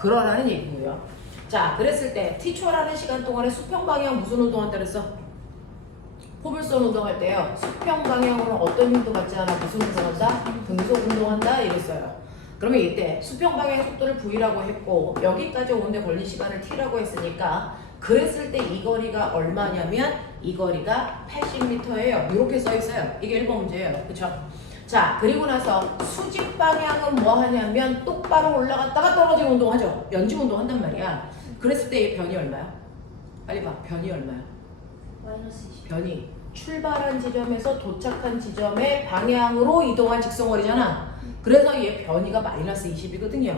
그러라는 얘기고요. 자, 그랬을 때 t초라는 시간 동안에 수평 방향 무슨 운동한다 그랬어? 포물선 운동할 때요. 수평 방향으로 어떤 힘도 받지 않아 무슨 운동한다? 등속 운동한다 이랬어요. 그러면 이때 수평 방향 속도를 v라고 했고 여기까지 오는데 걸린 시간을 t라고 했으니까 그랬을 때 이 거리가 얼마냐면 이 거리가 80m예요. 이렇게 써 있어요. 이게 1번 문제예요. 그쵸? 자, 그리고 나서 수직 방향은 뭐 하냐면 똑바로 올라갔다가 떨어지는 운동하죠. 연중 운동 한단 말이야. 그랬을 때 이 변이 얼마야? 빨리 봐. 변이 얼마야? 마이너스 20. 변이 출발한 지점에서 도착한 지점의 방향으로 이동한 직선거리잖아. 그래서 얘 변이가 마이너스 20이거든요.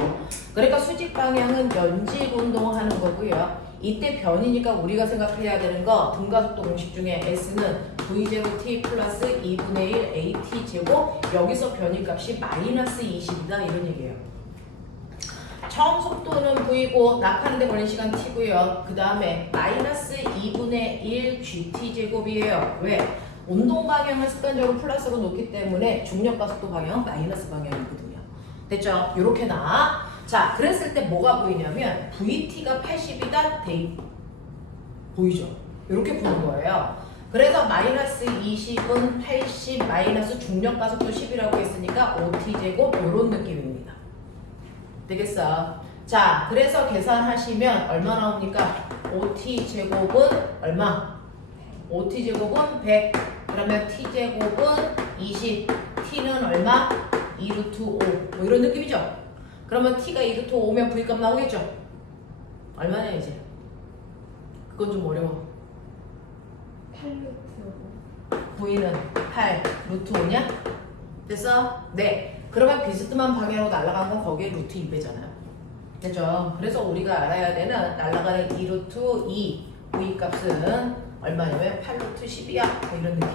그러니까 수직 방향은 연직 운동하는 거고요. 이때 변이니까 우리가 생각해야 되는 거 등가속도 공식 중에 S는 V0T 플러스 2분의 1 AT 제곱 여기서 변이 값이 마이너스 20이다 이런 얘기예요. 처음 속도는 V고 낙하는데 걸린 시간 T고요. 그 다음에 마이너스 2분의 1 GT 제곱이에요. 왜? 운동 방향을 습관적으로 플러스로 놓기 때문에 중력과 속도 방향은 마이너스 방향이거든요. 됐죠? 요렇게 나. 자, 그랬을 때 뭐가 보이냐면 VT가 80이다 돼 보이죠? 이렇게 보는 거예요. 그래서 마이너스 20은 80 마이너스 중력과 속도 10이라고 했으니까 OT 제곱 이런 느낌입니다. 되겠어? 자, 그래서 계산하시면 얼마 나옵니까? OT 제곱은 얼마? OT 제곱은 100. 그러면 T 제곱은 20. T는 얼마? 2루트 5. 뭐 이런 느낌이죠? 그러면 T가 2루트 5면 V값 나오겠죠? 얼마냐 이제? 그건 좀 어려워. 8루트. V는 8 루트 5냐? 됐어? 네. 그러면 비스듬한 방향으로 날아간 건 거기에 루트 2배잖아요. 됐죠? 그래서 우리가 알아야 되는 날아가는 2루트 2 V 값은 얼마냐면 8루트 10이야. 뭐 이런 느낌.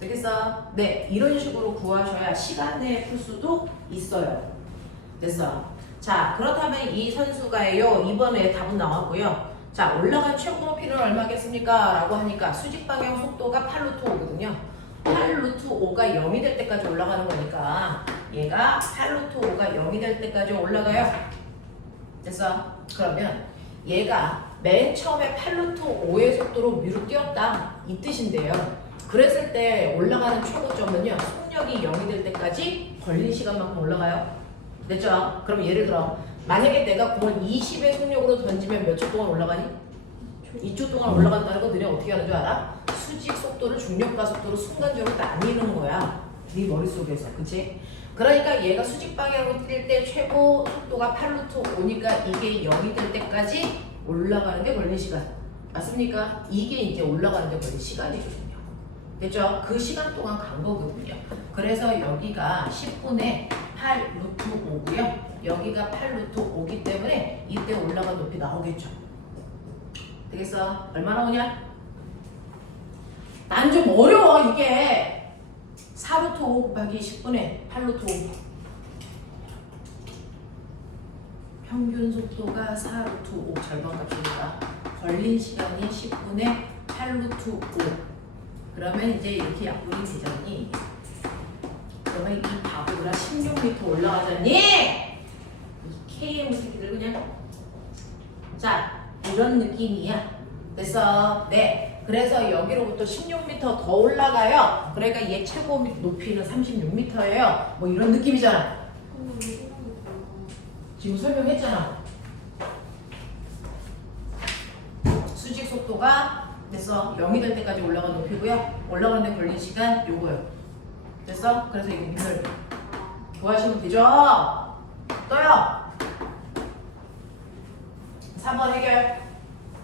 되겠어? 네. 이런 식으로 구하셔야 시간 내에 풀 수도 있어요. 됐어? 자, 그렇다면 이 선수가요. 이번에 답은 나왔고요. 자, 올라간 최고 높이는 얼마겠습니까? 라고 하니까 수직 방향 속도가 8루트 5거든요. 8루트 5가 0이 될 때까지 올라가는 거니까 얘가 8루트 5가 0이 될 때까지 올라가요. 됐어? 그러면 얘가 맨 처음에 8루트 5의 속도로 위로 뛰었다 이 뜻인데요. 그랬을 때 올라가는 최고점은요. 속력이 0이 될 때까지 걸린 시간만큼 올라가요. 됐죠? 그럼 예를 들어 만약에 내가 공을 20의 속력으로 던지면 몇 초 동안 올라가니? 2초 동안 올라간다는 거 너네 어떻게 하는 줄 알아? 수직 속도를 중력과 속도로 순간적으로 나뉘는 거야. 네 머릿속에서. 그치? 그러니까 얘가 수직 방향으로 뛸 때 최고 속도가 8루트 5니까 이게 0이 될 때까지 올라가는 게 걸린 시간. 맞습니까? 이게 이제 올라가는 데 걸린 시간이거든요. 됐죠? 그 시간 동안 간 거거든요. 그래서 여기가 10분의 8 루트 5고요. 여기가 8 루트 5기 때문에 이때 올라간 높이 나오겠죠. 되겠어? 얼마 나오냐? 난 좀 어려워 이게. 4 루트 5 곱하기 10분의 8 루트 5. 평균 속도가 4 루트 5 절반값이니까 걸린 시간이 10분의 8 루트 5. 그러면 이제 이렇게 약분이 되잖니. 그러면 이 바보들아 16m 올라가잖니. 이 KM 새끼들 그냥. 자, 이런 느낌이야. 됐어? 네. 그래서 여기로부터 16m 더 올라가요. 그러니까 얘 최고 높이는 36m예요. 뭐 이런 느낌이잖아. 지금 설명했잖아. 수직 속도가 됐어. 0이 될 때까지 올라간 높이고요. 올라가는데 걸린 시간 요거요. 됐어? 그래서 이거 오늘 구하시면 되죠? 또요. 3번 해결.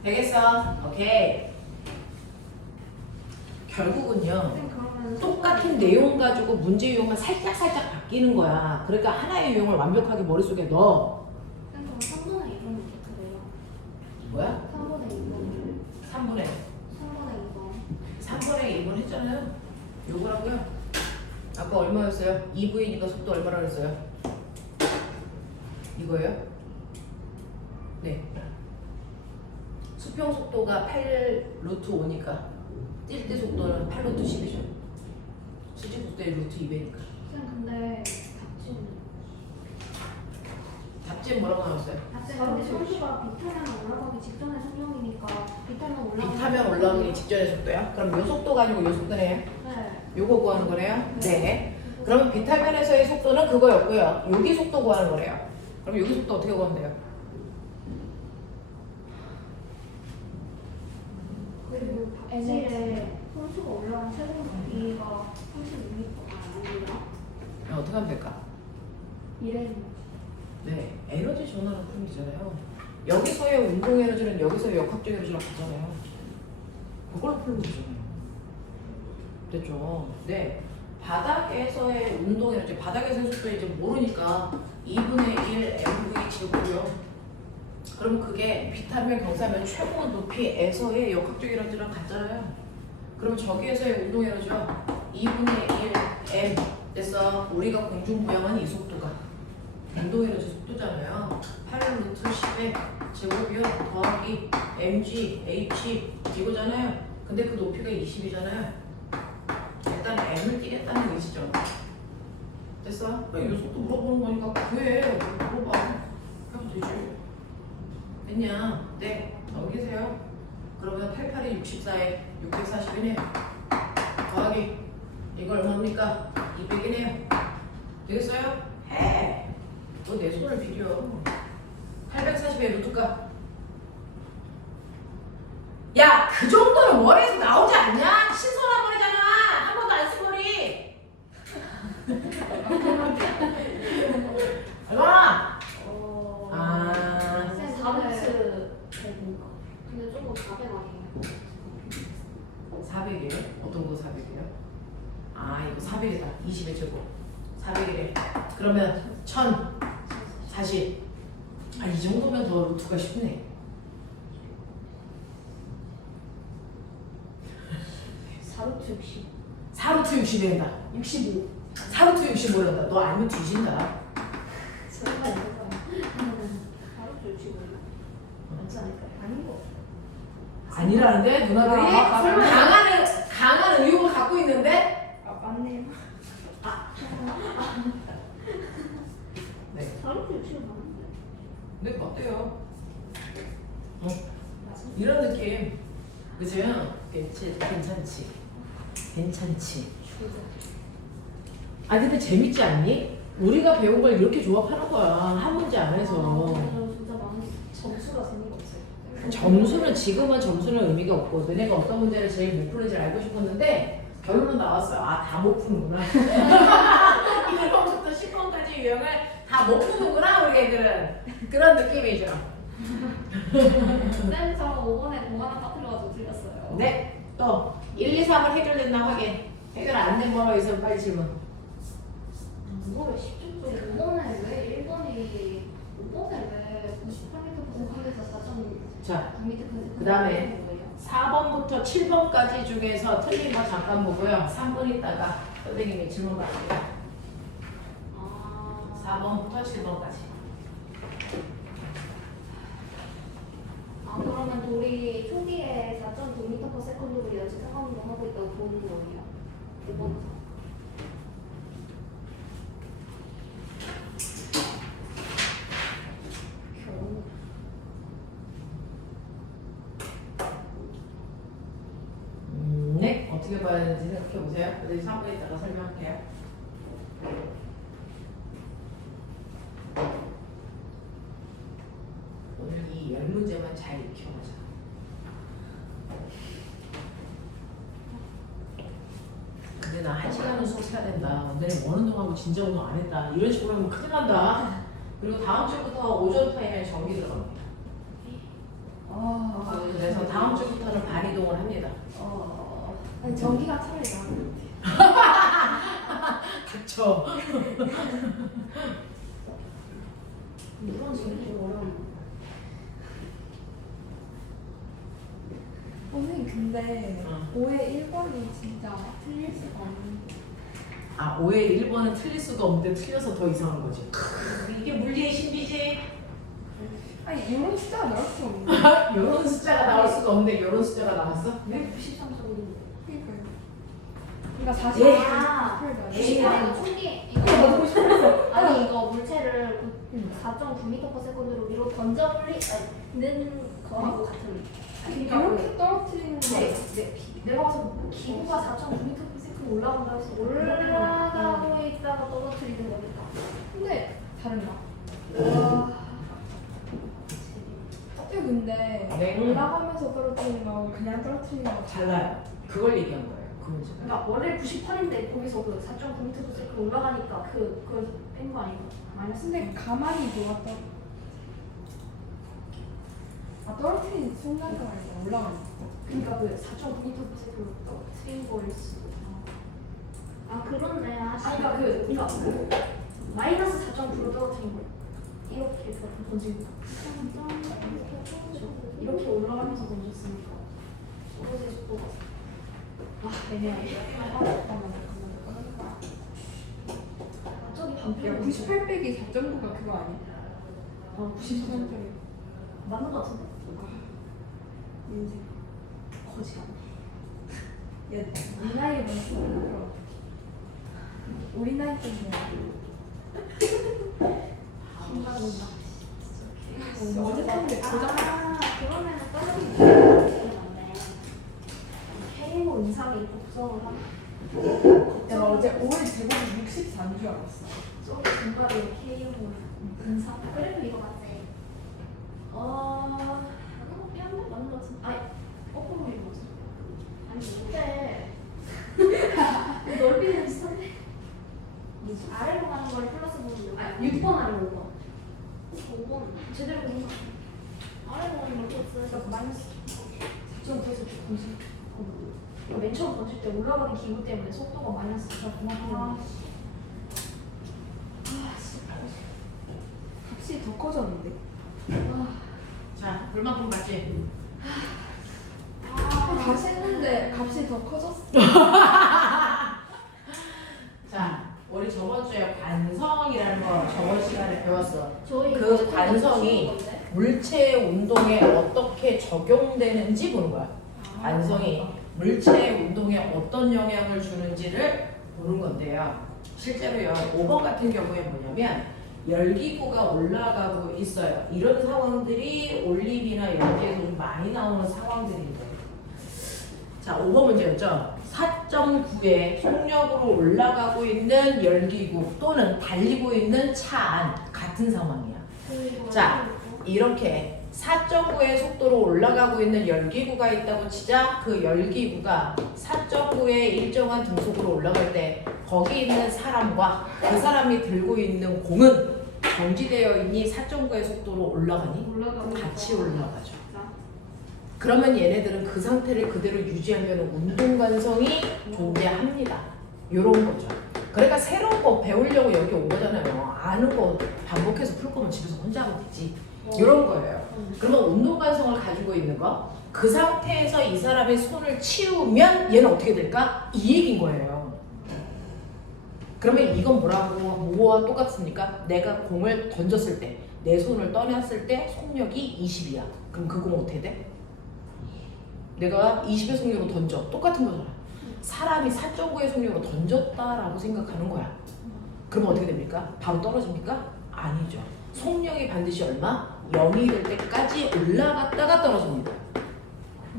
되겠어? 오케이. 결국은요. 똑같은 내용 가지고 문제 유형만 살짝 바뀌는 거야. 그러니까 하나의 유형을 완벽하게 머릿속에 넣어. 그럼 3분의 2번 이렇게 돼요. 뭐야? 3분의 2번. 3분의 3분의 1번 했잖아요. 요거라고요. 아까 얼마였어요? 2V니까 속도 얼마라 그랬어요? 이거예요? 네. 수평 속도가 8 루트 5니까 뛸 때 속도는 8 루트 10이죠. 수직 속도의 루트 2배니까. 근데 학점 뭐라고 나왔어요? 학생 근데 선수가 비타면 올라가기 직전의 속력이니까 비타면 올라가기 비타면 올라오기 직전의 속도야? 그럼 요 속도가 아니고 요 속도네요? 네. 요거 구하는 거네요? 네. 그러면 비타면에서의 속도는 그거였고요. 여기 속도 구하는 거래요. 그럼 여기 속도 어떻게 구하면 돼요? 그리고 박질에 선수가 올라간 최고 거리가 36m 아니라 어떻게 하면 될까? 이래는 네, 에너지 전환을 풀면 되잖아요. 여기서의 운동 에너지는 여기서의 역학적 에너지랑 같잖아요. 그걸로 풀면 되잖아요. 됐죠? 네. 바닥에서의 운동 에너지, 바닥에서의 속도 이제 모르니까 2분의 1 mv 제곱이요. 그럼 그게 비타면 경사면 최고 높이에서의 역학적 에너지랑 같잖아요. 그럼 저기에서의 운동 에너지요. 2분의 1 m 됐어. 우리가 공중부양한 이 속도가 운동 에너지 속도잖아요. 8 루트 10의 제곱이요. 더하기 mg h 이거잖아요. 근데 그 높이가 20이잖아요. 일단 m을 띄겠다는 의지죠. 됐어? 이 속도 물어보는 거니까 구해. 물어봐. 하면 되지. 됐냐? 네. 넘기세요. 그러면 88이 64에 640이네요. 더하기 이거 얼마입니까? 200이네요. 되겠어요? 해. 너 내 손을 비려. 840에 루트가. 야, 그 정도는 머리에서 나오지 않냐? 신선한 머리잖아. 한 번도 안 쓴 머리. 얼마나? 쌤 4루트 100인가? 근데 조금 400 아니에요? 400이에요? 어떤 거 400이에요? 아, 이거 400이다. 20의 제곱. 400이래. 그러면 1040. 아, 이 정도면 더 루트가 쉽네. 4루트 60 4루트 60이 된다. 65 4루트 65 된다. 너 알면 뒤진다. 설마 이거가 4루트 65요? 맞지 않을까요? 아닌 거 아니라는데 누나들이 아, 설마. 강한 의욕을 갖고 있는데. 아 맞네요 네. 4루트 60은 맞는데 네, 어때요? 맞아 이런 느낌. 그죠? 괜찮지. 괜찮지. 아 근데 재밌지 않니? 우리가 배운 걸 이렇게 조합하는 거야. 한 문제 안에서. 저 진짜 많이 점수가 재미가 없어요 점수는 지금은 점수는 의미가 없고 너네가 어떤 문제를 제일 못 푸는지 알고 싶었는데 결론은 나왔어요. 아, 다 못 푸는구나. 1번부터 10번까지 유형을 다 못 푸는구나 우리 애들은. 그런 느낌이죠. 쌤, 저 5번에 공 하나 빠뜨려가지고 틀렸어요. 네. 또 1, 2, 3을 해결됐나 확인. 해결 안 된 거로 있으면 빨리 질문. 이거를 10점 5번에 왜 1번이 5번에 왜 98m 부족하면서 4점 자, 9m까지 그다음에 4번부터 7번까지 중에서 틀린 거 잠깐 보고요. 3분 있다가 선생님이 질문 받습니다. 아 4번부터 7번까지. 그러면 돌이 초기에 4.9m/s로 연식 상황으로 하고 있다고 보는 거예요? 5번에서. 네. 어떻게 봐야 되는지 생각해 보세요. 그래서 3분 있다가 설명할게요. 오늘 이 10문제만 잘 익혀보자. 근데 나 1시간은 수업 해야 된다. 오늘은 원운동하고 진짜 운동 안 했다. 이런 식으로 하면 큰일 난다. 그리고 다음 주부터 오전 타임에 정기 들어갑니다. 그래서 다음 주부터는 반이동을 합니다. 아니 전기가 차라리 나은 것 같아요. 그쵸. 이런 식이 좀 어려운 선생님 근데 어. 5의 1번이 진짜 틀릴 수가 없는데 아, 5의 1번은 틀릴 수가 없는데 틀려서 더 이상한 거지. 이게 물리의 신비지. 아니 이런 숫자가 나올 수가 없는데 이런 숫자가 나올 수가 없는데 이런 숫자가 나왔어? 네? 93점인데. 그러니까요 그러니까 40 아, 풀다 이거 초기 이거 나도 보고 싶었어 아니 이거 물체를 4.9m/s로 위로 던져올리는 거하고 같은. 그러니까 이렇게 떨어뜨리는 거. 내가 봐서 기구가 4.9m/s 올라간다 해서 올라가고 있다가 떨어뜨리는 거니까. 근데 다른가? 근데 네. 올라가면서 떨어뜨리는 거하고 그냥 떨어뜨리는 거 달라요. 그걸 얘기한 거예요. 그 문제가. 그러니까 원래 98인데 거기서 그 4.9m/s 올라가니까 그걸 뺀 거 아닌가? 마이너스. 근데 가만히 놓았다. 떨어뜨리는 순간가 아니라 올라가는 거. 그러니까 그 4.9m/s로 떨어뜨린 걸 수도. 그렇네. 그러니까 마이너스 4.9로 떨어뜨린 걸 이렇게 던지고 이렇게 올라가면서 던졌으니까 떨어질 속도가 애매하게. 저기 반평 98 빼기 4.9가 그거 아니야? 94점짜리 맞는 거 같은데? 인생. 거지 않네. 야, 네 나이에 맞춰. 우리 나이 때문에. 힘받는다. 어제한테 그러면 떨어지는 K모 이상의 복성을 하면 야, 나 어제 5일 제곱이 64인 줄 알았어. 저기 중간에 K모 인상. 그래도 이거 맞지? 이거 뺨 맞는 거 같은데. 아니, 거꾸로 이거 맞지? 아니, 근데 넓이는 비슷한데? 아래로 가는 걸 플러스 보면 6번 아니면 5번. 5번 제대로 보면 아래로 가는 걸 플러스. 그러니까 마이너스 4.9에서 던질. 맨 처음 던질 때 올라가는 기구 때문에 속도가 마이너스 4.9. 값이 더 커졌는데. 자, 얼마큼 맞지? 다시 했는데 값이 더 커졌어. 자, 우리 저번 주에 관성이라는 거 저번 시간에 배웠어. 저희 그 관성이 물체 운동에 어떻게 적용되는지 보는 거야. 관성이 물체 운동에 어떤 영향을 주는지를 보는 건데요. 실제로요, 5번 같은 경우에 뭐냐면 열기구가 올라가고 있어요. 이런 상황들이 올림이나 연기에서 좀 많이 나오는 상황들인데. 자, 5번 문제였죠. 4.9의 속력으로 올라가고 있는 열기구 또는 달리고 있는 차 안 같은 상황이야. 자, 이렇게 4.9의 속도로 올라가고 있는 열기구가 있다고 치자. 그 열기구가 4.9의 일정한 등속으로 올라갈 때 거기 있는 사람과 그 사람이 들고 있는 공은 정지되어 있니 4.9의 속도로 올라가니? 같이 올라가죠. 그러면 얘네들은 그 상태를 그대로 유지하면 운동 관성이 존재합니다. 요런 거죠. 그러니까 새로운 거 배우려고 여기 온 거잖아요. 아는 거 반복해서 풀 거면 집에서 혼자 하면 되지. 요런 거예요. 그러면 운동 관성을 가지고 있는 거, 그 상태에서 이 사람의 손을 치우면 얘는 어떻게 될까? 이 얘기인 거예요. 그러면 이건 뭐와 똑같습니까? 내가 공을 던졌을 때, 내 손을 떠났을 때 속력이 20이야. 그럼 그 공 어떻게 돼? 내가 20의 속력으로 던져. 똑같은 거잖아. 사람이 4.9의 속력으로 던졌다라고 생각하는 거야. 그러면 어떻게 됩니까? 바로 떨어집니까? 아니죠. 속력이 반드시 얼마? 0이 될 때까지 올라갔다가 떨어집니다.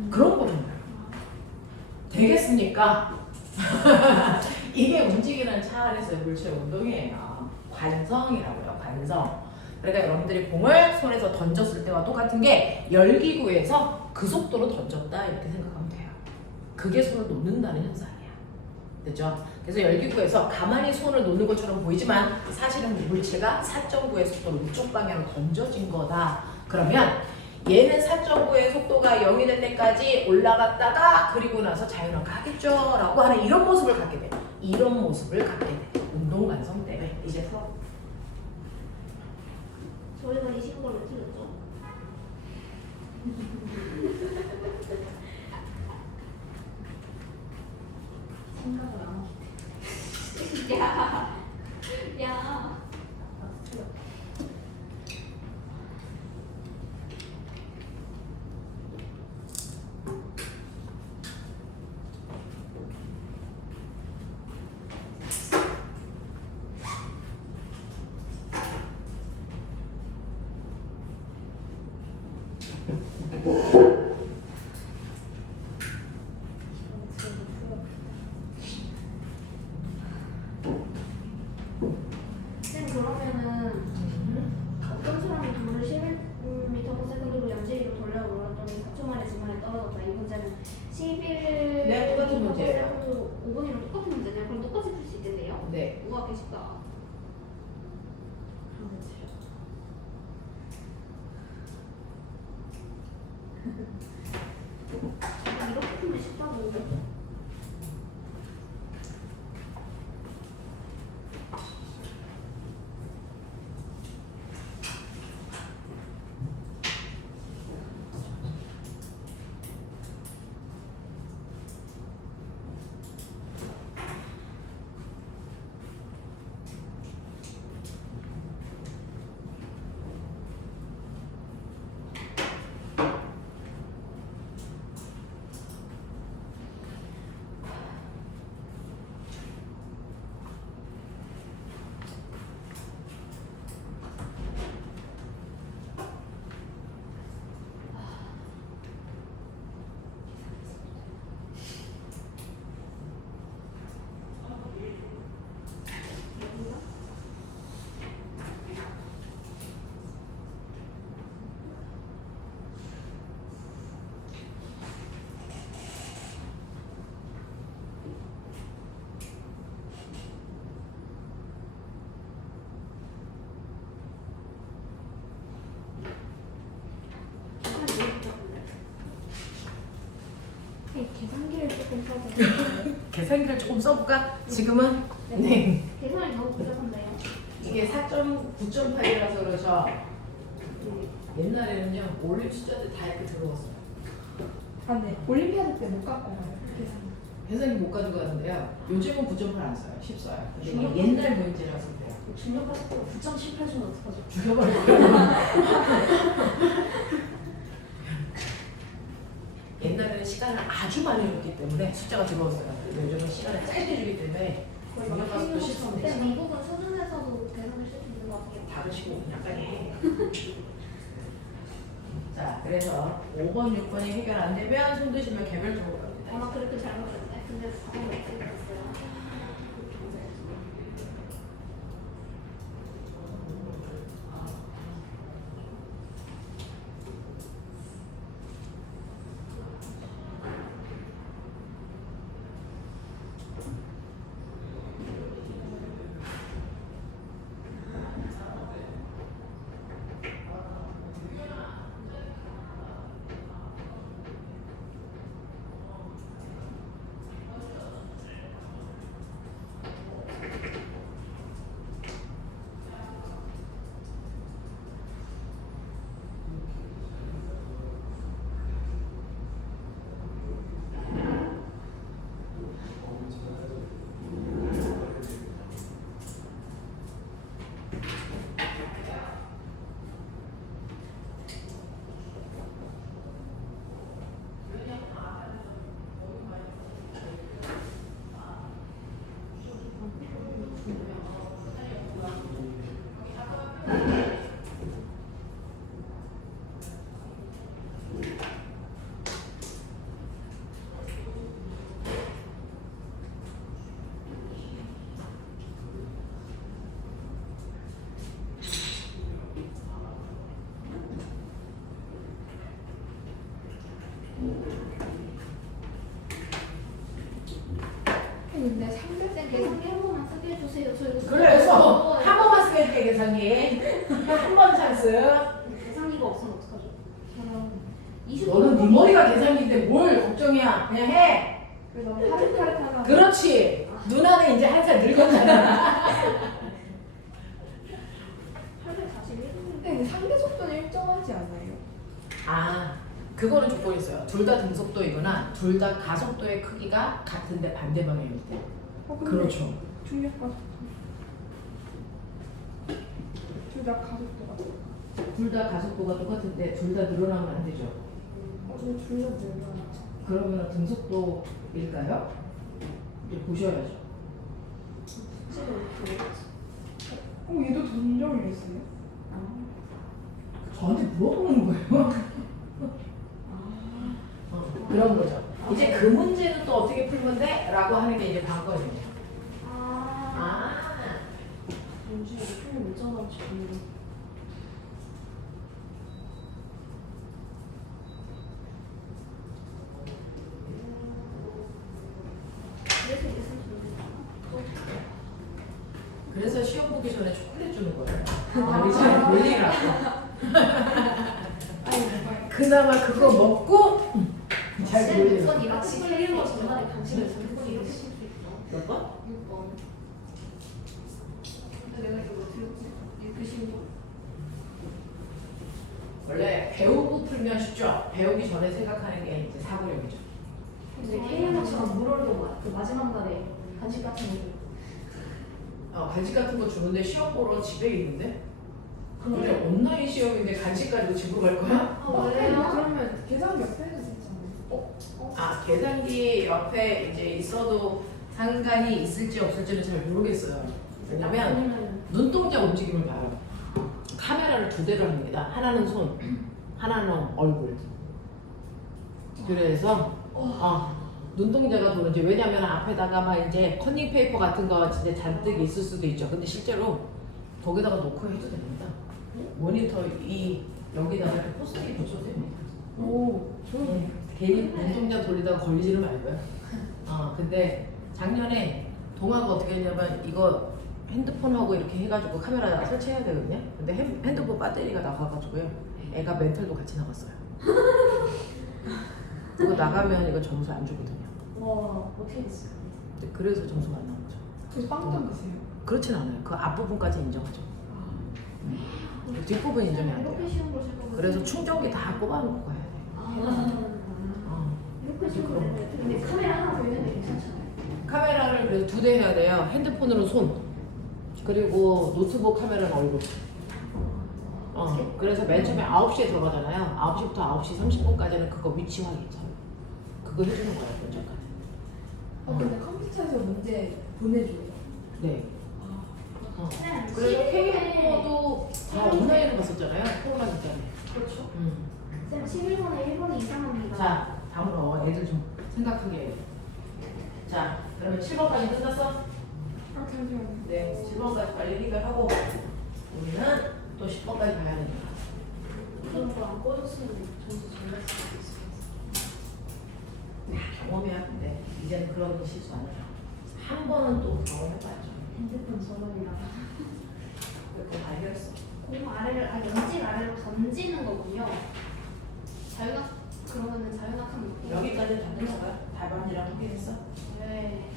그런 거잖아요. 되겠습니까? 이게 움직이는 차 안에서의 물체 운동이에요. 관성이라고요. 관성. 그러니까 여러분들이 공을 손에서 던졌을 때와 똑같은 게 열기구에서 그 속도로 던졌다 이렇게 생각하면 돼요. 그게 손을 놓는다는 현상이야. 됐죠? 그래서 열기구에서 가만히 손을 놓는 것처럼 보이지만 사실은 물체가 4.9의 속도로 이쪽 방향으로 던져진 거다. 그러면 얘는 4.9의 속도가 0이 될 때까지 올라갔다가 그리고 나서 자연은 가겠죠 라고 하는 이런 모습을 갖게 돼. 이런 모습을 갖게 돼. 운동 관성 때문에. 이제 풀어. 저희가 이 시간 걸로 틀렸죠? 생각을 안 하게 야. 쌤 그러면은 어떤 사람이 돌을 11m/s로 연지기로 돌려올렸더니 4초 만에 중간에 떨어졌다. 이 문제는 11 네, 똑같은 문제예요. 5번이랑 똑같은 문제네요. 그럼 똑같이 풀 수 있겠네요. 네. 우와 개 쉽다. 이렇게 풀면 쉽다고. 계산기를 조금 써보세요. 계산기를 조금 써볼까? 지금은? 네. 계산이 너무 복잡한데요. 이게 4.9.8이라서 그러죠. 옛날에는요 올림 숫자들 다 이렇게 들어갔어요. 아, 네. 올림피아드 때 못 갖고 와요. 계산기. 계산기 못 가져가는데요. 요즘은 9.8 안 써요. 10 써요. 근데 이게 중학교 옛날 문제라서 그래요. 중력 가서 9.18 주면 어떡하죠? 죽여버려요. 옛날에는 시간을 아주 많이 줬기 때문에 숫자가 들어왔어요. 요즘은 시간을 짧게 주기 때문에 거의 중력 가서도 막 쉽습니다. 근데 미국은 수준에서도 계산을 쓸 수 있는 것 같아요. 다르시고 약간의 자, 그래서 5번, 6번이 해결 안 되면 손 드시면 개별적으로 갑니다. 아마 그렇게 잘못했네. 근데 4번 어떻게 됐어요? 근데 쌤 상대쌤 계산기 한 번만 쓰게 해주세요. 저 이거 그래서 한 번만 쓰게 해줄게 계산기. 한 번 찬스. 계산기가 없으면 어떡하죠? 저는 너는 네 머리가 계산기인데 뭘 걱정이야. 그냥 해. 그래서 파릇파릇하다. 그렇지. 누나는 이제 한 살 늙었잖아. 841분. 근데 상대 속도는 일정하지 않아요? 아, 그거는 조건이 있어요. 둘 다 등속도이거나 둘 다 가속도의 크기가 같은데 반대 방향일 때. 근데 그렇죠. 중력과 속도. 둘 다 가속도가. 둘 다 가속도가 똑같은데 둘 다 늘어나면 안 되죠. 근데 둘다 늘어나죠. 그러면 등속도일까요? 이제 보셔야죠. 얘도 전정을 했어요? 저한테 물어보는 거예요. 이제 그 문제는 또 어떻게 풀면 돼? 라고 하는 게 이제 관건이에요. 요즘에 표현 못 잡아가지고. 그래서 이게 30분. 그래서 시험 보기 전에 초콜릿 주는 거예요. 다리 잘 몰리라고. 그나마 그거 먹고 잘 쌤 몰리라고. 6번 이같이 틀린 거 전날에 당신을 6번 이렇게 쓸수 있어. 몇 번? 6번. 근데 내가 이거 어떻게 했지? 글씨도 원래 배우고 풀면 쉽죠. 배우기 전에 생각하는 게 이제 사고력이죠. 근데 K형처럼 물어도 그 마지막 날에 간식 같은 거 간식 같은 거 주는데 시험 보러 집에 있는데? 근데 온라인 시험인데 간식 가지고 집으로 갈 거야? 아 원래요? 그러면 계산 옆에 해도 되잖아요. 계산기 옆에 이제 있어도 상관이 있을지 없을지는 잘 모르겠어요. 왜냐면 아니면 눈동자 움직임을 봐요. 카메라를 두 대로 합니다. 하나는 손, 하나는 얼굴. 그래서 눈동자가 도는지, 왜냐면 앞에다가 막 이제 커닝 페이퍼 같은 거 진짜 잔뜩 있을 수도 있죠. 근데 실제로 거기다가 놓고 해도 됩니다. 모니터 여기다가 이렇게 포스터에 붙여도 됩니다. 오. 괜히 눈동자 돌리다가 걸리지는 말고요. 근데 작년에 동아가 어떻게 했냐면 이거 핸드폰하고 이렇게 해가지고 카메라 설치해야 되거든요. 근데 핸드폰 배터리가 나가가지고요. 애가 멘탈도 같이 나갔어요. 이거 나가면 이거 점수 안 주거든요. 와 어떻게 됐어요? 그래서 점수가 안 나온 거죠. 그래서 빵점 드세요? 그렇진 않아요. 그 앞부분까지 인정하죠. 뒷부분 인정이 안 이렇게 돼요. 쉬운 걸 생각하고 그래서 충전기 다 꼽아놓고 가야 돼요. 이렇게 쉬운 걸 했는데 근데 카메라 하나 더 있는데 괜찮잖아요. 카메라를 그래서 두 대 해야 돼요. 핸드폰으로 손, 그리고 노트북 카메라는 얼굴. 그래서 맨 처음에 9시에 들어가잖아요. 9시부터 9시 30분까지는 그거 위치 확인. 그거 해주는 거예요, 먼저까지. 근데 컴퓨터에서 문제 보내줘요. 네. 네, 그래서 시간에- K형도 다 온라인으로 봤었잖아요. 코로나 때문에. 그렇죠. 음. 쌤 11번에 1번이 이상합니다. 자, 다음으로 애들 좀 생각하게 해요. 자, 그러면 7번까지 끝났어? 잠시만요. 네, 7번까지 빨리 해결하고 우리는 또 10번까지 가야 됩니다. 이런 거안 꺼졌으면 점수 잘 났을 수도 있어요. 경험해야 하는데 이제는 그런 실수 안 해요. 한 번은 또 경험해봐야죠. 핸드폰 전원이랑 그거 다 해결했어. 공 아래를 연진 아래로 던지는 거군요. 자유낙 그러면은 자유낙하면 여기까지 다 끝나가요? 답안이랑 확인했어? 네.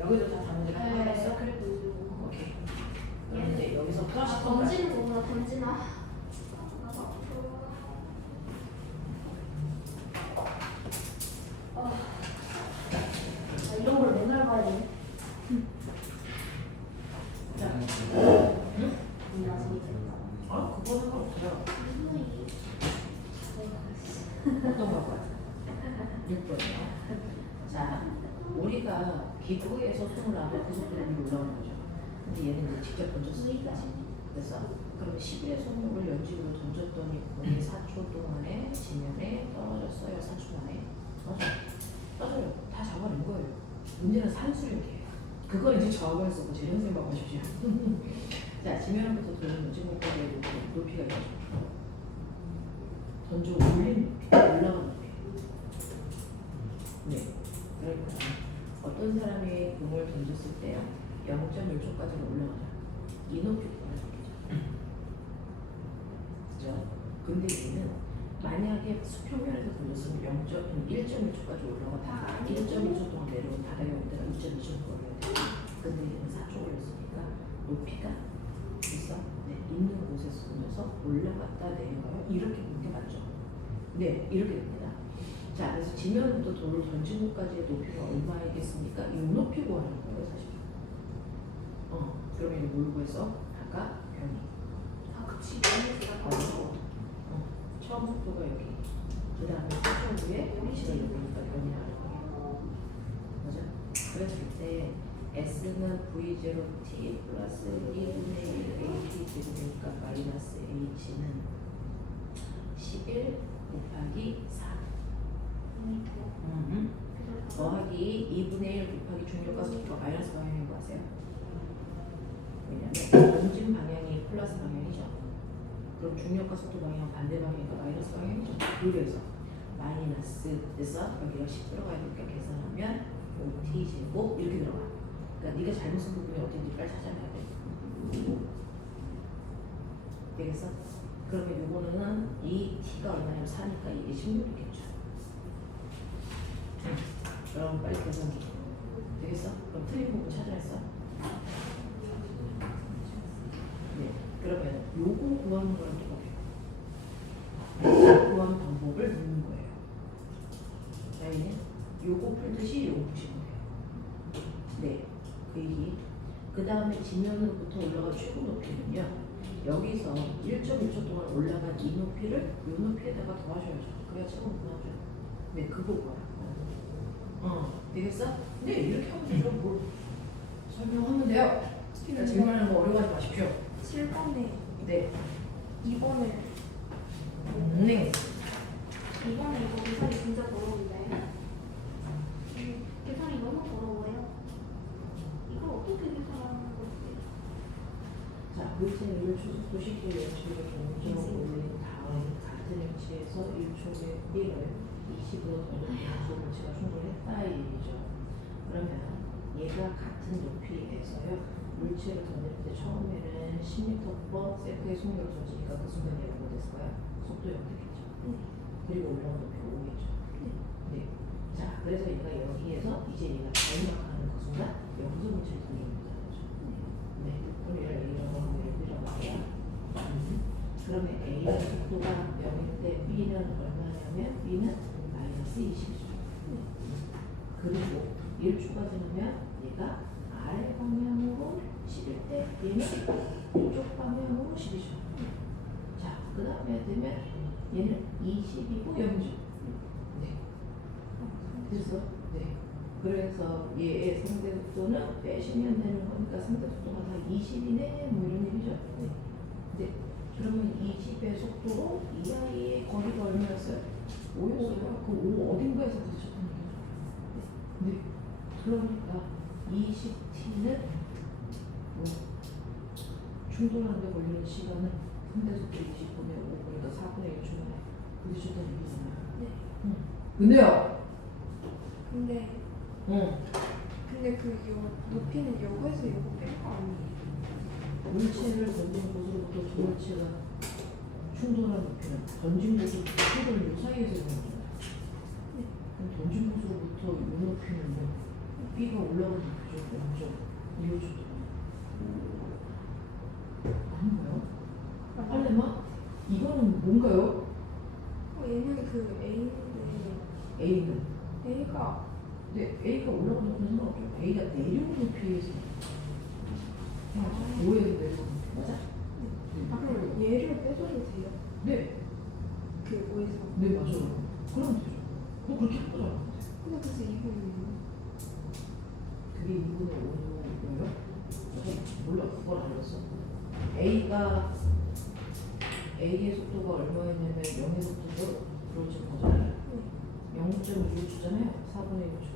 여기도 다 답안이랑 확인했어? 네. 그래도 오케이. 그럼 이제 여기서부터 10번까지. 던지는 거구나 던지나. 이런 걸 맨날 봐야 되네. 자, 나중에 그거 상관없어요. 어떤 거가? 6번이요. 자, 우리가 기구에서 손을 놔도 그 속도로 위로 올라오는 거죠. 근데 얘는 이제 직접 던졌으니까. 그래서 그럼 11의 손목을 연지로 던졌더니 공이 4초 동안에 지면에 떨어졌어요. 4초 만에. 맞아요. 다 잡아낸 거예요. 문제는 산수력이에요. 그걸 이제 저하고 했었고 제 선생님하고 하십시오. 자, 지면부터 돌린 연지목까지의 높이가 있죠. 던져 올린 높이, 올라간 높이. 네. 그러니까 어떤 사람이 공을 던졌을 때 0.1초까지는 올라가죠. 이 높이가 올라가죠. 그죠? 근데 얘는 만약에 수평면에서 던졌으면 1.1초까지 올라가다가 1.1초 동안 내려온 바닥에 올 때가 2.2초 올려야 돼요. 근데 얘는 4초 올렸으니까 높이가 있어? 네, 있는 곳에서 던져서 올라갔다 내려가요. 이렇게 보는 게 맞죠? 네, 이렇게 됩니다. 자, 그래서 지면부터 돌을 던진 곳까지의 높이가 얼마이겠습니까? 이 높이 구하는 거예요, 사실. 그러면 이거 뭘 구해서? 아까 변이. 그치. 처음 속도가 여기. 그 다음에 속도 위에 위치가 여기니까 변이 나올 거예요. 맞아? 그래서 이때 S는 V0T 플러스 1분의 1 AT 제곱이니까 마이너스 H는 11 곱하기 4. 더하기 2분의 1 곱하기 중력과 속도가 마이너스 방향인 거 아세요? 왜냐면 전진 방향이 플러스 방향이죠. 그럼 중력과 속도 방향은 반대 방향이니까 마이너스 방향이죠. 그래서 마이너스에서 여기가 10 들어가야 되니까 계산하면 5t 제곱 이렇게 들어가. 그러니까 네가 잘못 쓴 부분이 어딘지 빨리 찾아내야 돼. 되겠어? 그러면 요거는 이 t가 얼마냐면 4니까 이게 16이겠죠. 그럼 빨리 계산해. 되겠어? 그럼 틀린 부분 찾아냈어? 네. 그러면 요거 구하는 거랑 똑같아요. 구하는 방법을 묻는 거예요. 저희는 요거 풀듯이 요거 푸시면 돼요. 네. 그 얘기. 그 다음에 지면으로부터 올라간 최고 높이는요. 여기서 1.1초 동안 올라간 이 높이를 이 높이에다가 더하셔야죠. 그래야 최고 높이 나오죠. 네, 그거 봐요. 되겠어? 네, 이렇게 하면 되죠. 뭘 설명하면 돼요. 그러니까 질문하는 거 어려워하지 마십시오. 7번에 네. 2번을 네. 이번에 이거 계산이 진짜 어려운데. 계산이 너무 어려워요. 이걸 어떻게 계산하는 거지? 자, 물체를 초속도 쉽게 연출을 정정 올린 다음 같은 위치에서 1초의 B를 20으로 던져주는 물체가 충돌했다 이 얘기죠. 그러면 얘가 같은 높이에서요. 물체를 던질 때 처음에는 10m/s 속력을 던지니까 그 순간 얘가 뭐 됐을 거야? 속도 0 되겠죠. 그리고 올라온 높이가 5겠죠. 네. 자, 그래서 얘가 여기에서 이제 얘가 자유낙하하는 그 순간 여기서 물체를 던지는 거잖아요. 네. 그럼 얘를 A라고 하고 얘를 B라고 할게요. 그러면 A의 속도가 0인데 B는 얼마냐면 B는 마이너스 20이죠. 그리고 1초가 지나면 얘가 아래 방향으로 10일 때 얘는 이쪽 방향으로 10이죠. 자, 그 다음에 되면 얘는 20이고 0이죠. 네. 그래서 네. 그래서 얘의 상대 속도는 빼시면 되는 거니까 상대 속도가 다 20이네 뭐 이런 얘기죠. 네. 네. 그러면 20의 속도로 이 아이의 거리가 얼마였어요? 5였어요. 그 5 어딘가에서 부딪혔다는 거죠. 네. 그러니까 20t는 뭐 충돌하는데 걸리는 시간은 상대 속도 20분의 5 그러니까 4분의 1초 만에 부딪혔다는 얘기잖아요. 네. 근데요. 근데 응. 그 요 높이는 요거에서 요거 뺀 거 아니에요? 물체를 던진 곳으로부터 두 물체가 충돌한 높이는 던진 곳으로부터 충돌 요 사이에서 일어나잖아요. 네. 그럼 던진 곳으로부터 요 높이는요. B가 올라가는 높이죠. 0.25초 아닌가요? 빨래마? 이거는 뭔가요? 얘는 그 A인데 A는? A가 네, A가 올라가는 높이는 상관없죠. A가 내려오는 높이에서 해야죠. 5에서 내려오는 높이 맞아? 아 그럼 얘를 빼줘도 돼요? 네. 그 5에서 네, 맞아요. 그러면 되죠. 뭐 그렇게 할 거잖아. 근데 그래서 이거는 그게 2분의 5고요? 몰라, 그걸 알았어. A의 속도가 얼마였냐면 0의 속도로 그렇죠, 거잖아요. 0.25초잖아요. 4분의 1초.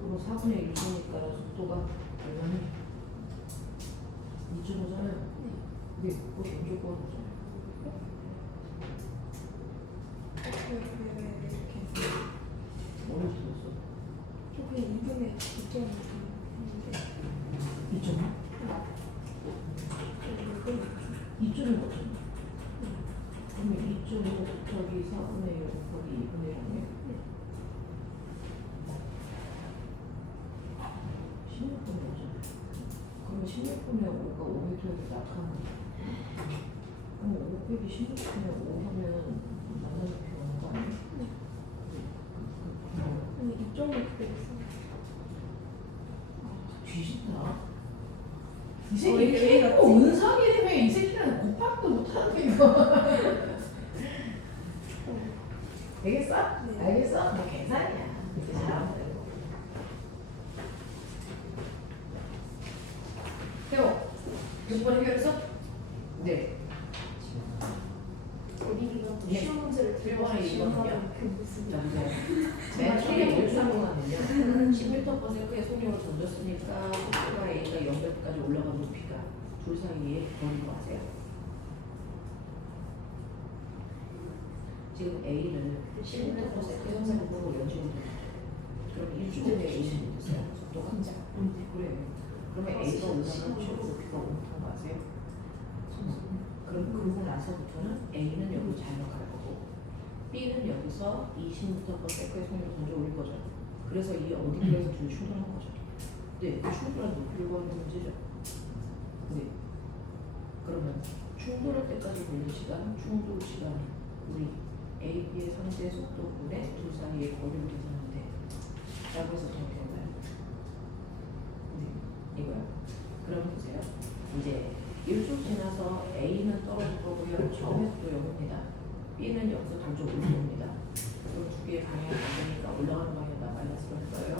그럼 4분의 1초니까 속도가 얼마니? 2.5잖아요. 네, 그거 왼쪽 거 거잖아요. 왜 이렇게 뭐를 들었어? 저 그냥 2분의 2점 했는데 2.5? 2.5 맞잖아. 그러면 2.5 곱하기 4분의 1 곱하기 2분의 1이네요. 16분의 5잖아요. 그러면 16분의 5가 5m에서 약하는 그럼 5 빼기 16분의 5 하면 만난 높이가 오는 거 아니에요? 아니 2점을 그때 했어. 뒤진다. 이 새끼 K고 은사기라며 이 새끼는 곱하기도 못하는 거. 되겠어? 네. 알겠어? 뭐 계산이야. 이제 잘하면 되고. 태호, 6번 해결했어? 네. 어디 비가 쉬운 문제를 들어서 일본의 쉬운 이거는요. 거는 그 무슨 맨 처음에 1초간은요 10m/s의 속력으로 던졌으니까 속도가 A가 0까지 올라간 높이가 둘 사이에 거리인 거 아세요? 지금 A를 10m/s의 속력으로 연식을 던졌죠. 그럼 1초에 A는 어떠세요? 속도가 그래요. 그러면 A가 올라가는 최고 높이가 어떤 거 아세요? 그럼 그러고 나서부터는 A는 여기로 자연갈 거고 B는 여기서 20m/s의 속력을 던져 올릴 거죠. 그래서 이 어디에서 둘이 충돌한 거죠. 네, 그 충돌한 높이를 구하는 문제죠. 네. 그러면 충돌할 때까지 걸린 시간, 충돌 시간 우리 A, B의 상대 속도분의 둘 사이의 거리를 계산하면 돼. 라고 해서 정확히 했나요? 네, 이거요. 그럼 보세요. 이제 1초 지나서 A는 떨어질 거고요. 처음에 속도 0입니다. B는 여기서 던져 올릴 겁니다. 그럼 두 개의 방향이 다르니까 올라가는 방향에다 마이너스를 할 거예요.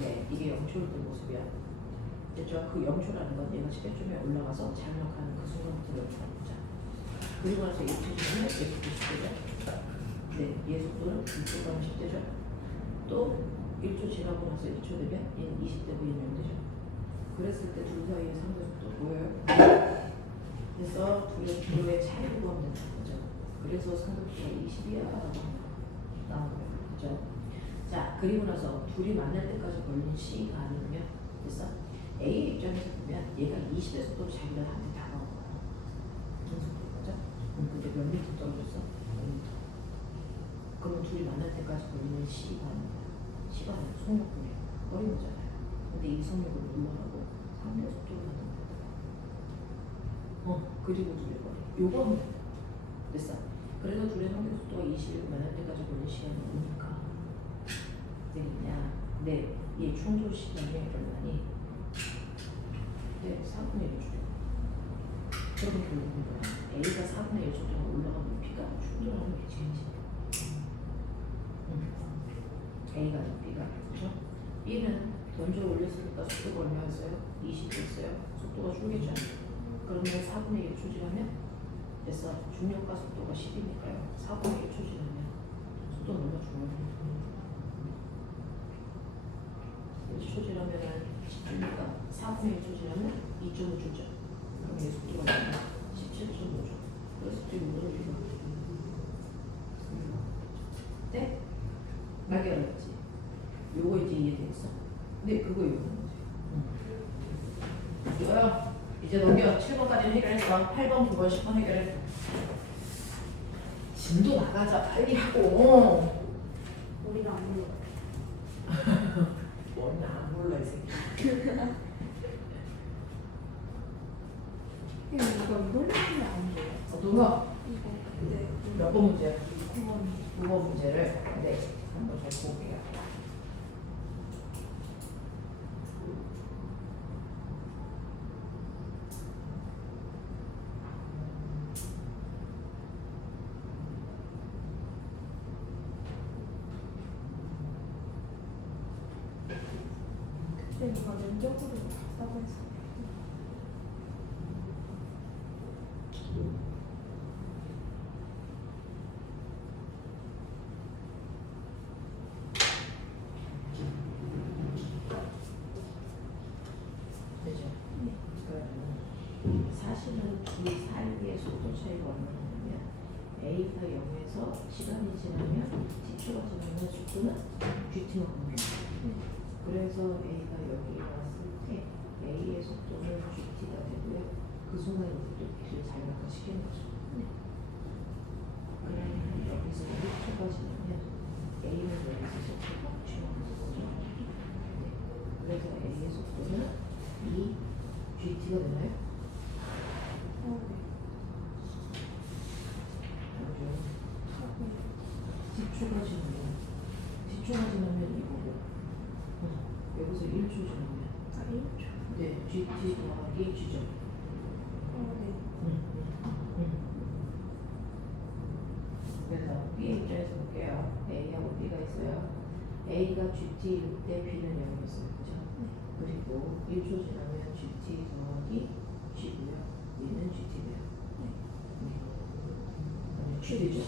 네, 이게 0초일 때 모습이야. 됐죠? 그 0초라는 건 얘가 10회쯤에 올라가서 자연역하는 그 순간부터 0초라는 거죠. 그리고 나서 1초 지나면 얘 속도 10대죠. 네, 얘 속도는 2초 가면 10대죠. 또 1초 지나고 나서 2초 되면 얘는 20대고 얘는 0대죠. 그랬을 때 둘 사이의 상대 속도 보여요? 그래서 둘의 속도의 차이를 구하면 된다는 거죠. 그래서 상대속도가 20이야 라고 나온 거예요. 그죠? 자, 그리고 나서 둘이 만날 때까지 걸린 시간이면 됐어? A 입장에서 보면 얘가 20의 속도로 자기가 한테 다가온 거야. 무슨 속도인 거죠? 근데 몇 미터 떨어졌어? 5미터. 그러면 둘이 만날 때까지 걸리는 시간입니다. 시간은 속력분의 거리잖아요. 근데 이 속력을 올라가고 상대 속도로 가는 거야. 그리고 둘의 거리. 요거 하면 된다. 됐어? 그래서 둘의 상대 속도가 20을 만날 때까지 걸린 시간이 오니까 되겠냐? 네, 얘 충돌 시간이 얼마니? 네, 4분의 1초. 그러면 결국은 뭐야? A가 4분의 1초 동안 올라간 높이가 충돌하는 게 제일이야. A가 높이가 그렇죠? B는 던져 올렸으니까 속도가 얼마였어요? 20였어요. 속도가 줄겠죠? 그러면 4분의 1초 지나면 됐어. 중력과 속도가 10이니까요. 4분의 1초 지나면 속도는 얼마 줄어요? 1초 지나면 10주니까 4분의 1초 지나면 2.5 주죠. 그럼 얘 속도가 17.5죠. 그래서 뒤로 높이가 네? 나게 어렵지. 요거 이제 이해되겠어? 네, 그거 이해하는 거지. 이거요. 이제 넘겨. 7번까지는 해결했어. 8번, 9번, 10번 해결해. 진도 나가자. 빨리 하고. 우리가 안 불러. 뭔 안 몰라 이 새끼. 이거 이걸 하면 안 돼요. 누가? 이거 근데 몇 번 문제? 9번 9번 문제를 네 한번 잘 볼게요. 그때 누가 면접으로 갔다고 했어. 되죠? 사실은 둘 사이의 속도 차이가 얼마냐면 A가 0에서 시간이 지나면 t초가 지나면 속도는 gt만큼 그래서 A가 여기 왔을 때 A의 속도는 gt가 되고요. 그 순간 이제 B를 자율화시키는 거죠. 그러면 여기서 1초가 지나면 A는 여기서 속도가 g만큼 거죠. 그래서 A의 속도는 2gt가 되나요? T초가 지나면 이거고 여기서 1초 지나면 아 1초. 네, GT 더하기 G죠. 네. 그래서 B의 입장에서 볼게요. A하고 B가 있어요. A가 GT일 때 B는 0이었어요. 그죠? 그리고 1초 지나면 GT 더하기 G고요. 얘는 GT고요. GT죠.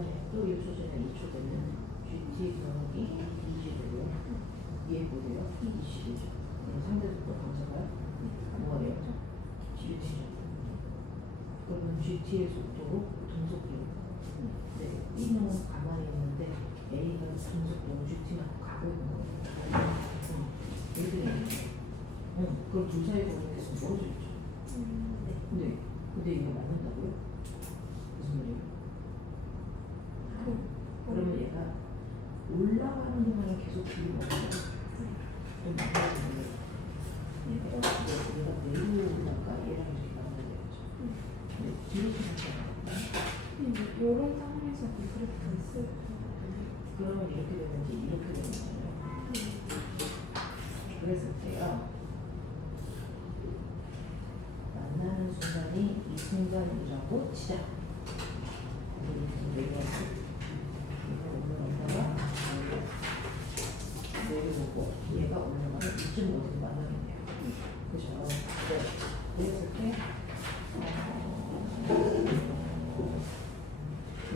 맞아요. 또 1초 전에 2초 되면 GT 더하기 20이고요. 얘 보세요. 20이죠. 상대속도 감소가요? 뭐가 돼요? GT죠. 그러면 GT의 속도로 동속기로. 네, B는 가만히 있는데 A가 동속도로 GT만 가고 있는 거예요. 이렇게 되는 거예요. 그럼 둘 사이 거리는 계속 멀어져 있죠. 근데 이거 맞는다고요? 무슨 말이에요? 그러면 얘가 올라가는 동안에 계속 길이 멀어요. 좀 맞아지는 얘가 내려올라가 얘랑 이렇게 만나야죠. 근데 뒤로 생각하면 이런 상황에서 그래프가 있어요. 그러면 이렇게 되는지 이렇게 되는지요. 그랬을 때요. 만나는 순간이 이 순간이라고 치자. 내려가서 얘가 올라갔다가 내려오고 얘가 올라가서 이쯤 어디서 만나겠네요. 그죠? 네. 그랬을 때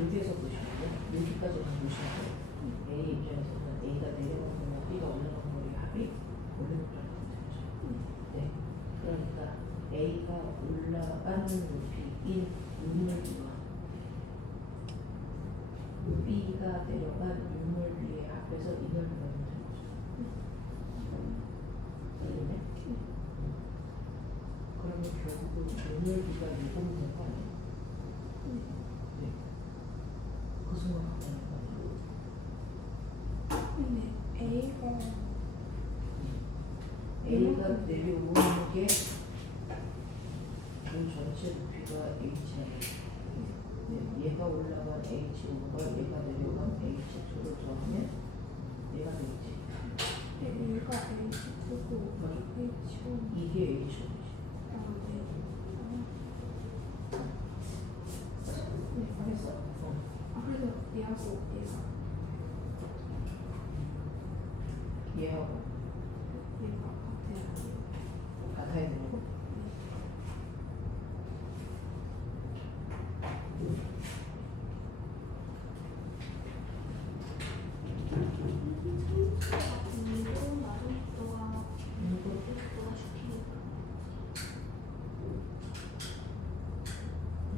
여기에서 보시면 여기까지 보시면 A 입장에서는 A가 내려가는 거와 B가 올라가는 거의 합이 올라가는 거죠. 네. 그러니까 A가 올라가는 높이인 눈높이와 B가 내려간 눈높이의 합해서 이 넓이가 되는 거죠. 그러네? 그러면 결국은 눈높이가 이거면 될 거 아니에요? 네. 그 순간 가만히 가요. 근데 A가 내려오는 게 그 전체 높이가 H야. 네, 얘가 올라간 H5가 얘가 내려간 H2를 더하면 얘가 되겠지. 얘가 H2고 H1. 이게 H5지. 네, 알겠어. 그래서 얘하고 얘하고 얘가 같아야 되는 거?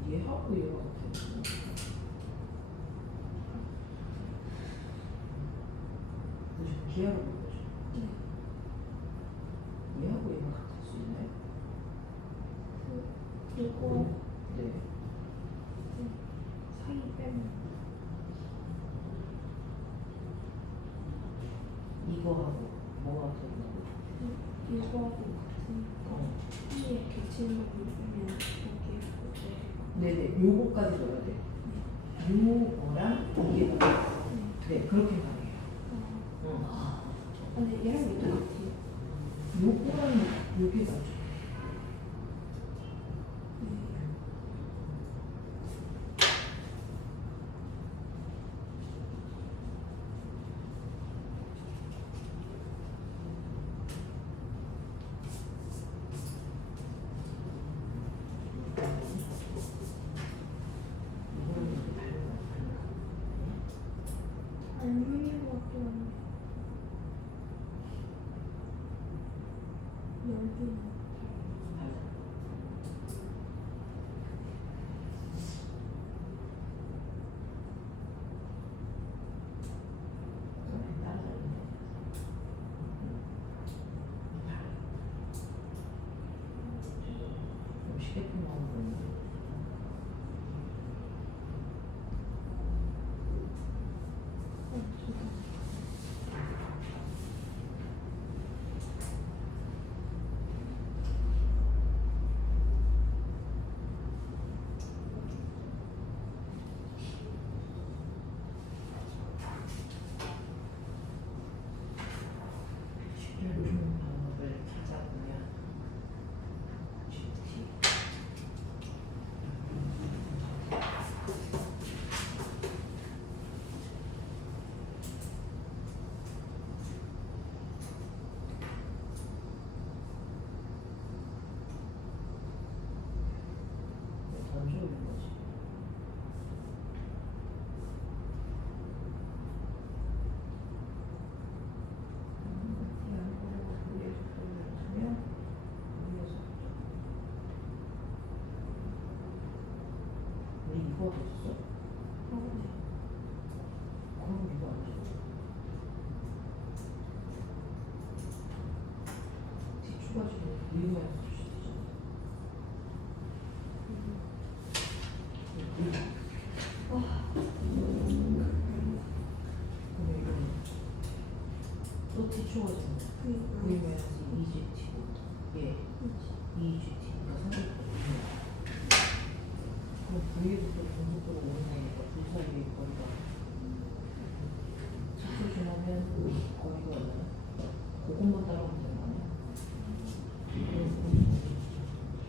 얘하고 얘가 같아야 되는 거? 기하로 보여줘. 얘하고 얘가 같을 수 있나요? 이거 네. 사이 빼면 이거하고 뭐가 되냐고. 이거하고 같으니까 사이에 겹치는 거 보면 여기 이렇게 네네, 요거까지 넣어야 돼. 요거랑 이게 넣어야 돼. 네, 그렇게 가능해요. 근데 얘랑 얘도 같아요. 요거랑 요게 맞죠. 이거랑 이렇게 다른 거 알맹이가 좀 넓은 이거 됐어? 그럼 이거 아니야? 뒤추가 지금 위험해서 주시죠. 그럼 이거는 또 뒤추가 지금 위험해서 2GT. 예. 2GT니까 상관없거든요. 그럼 위에도 또 전속도로 오는 거니까 둘 사이에 거리가 직접 지나면 거리가 얼마나? 그것만 따라오면 되는 거 아니야?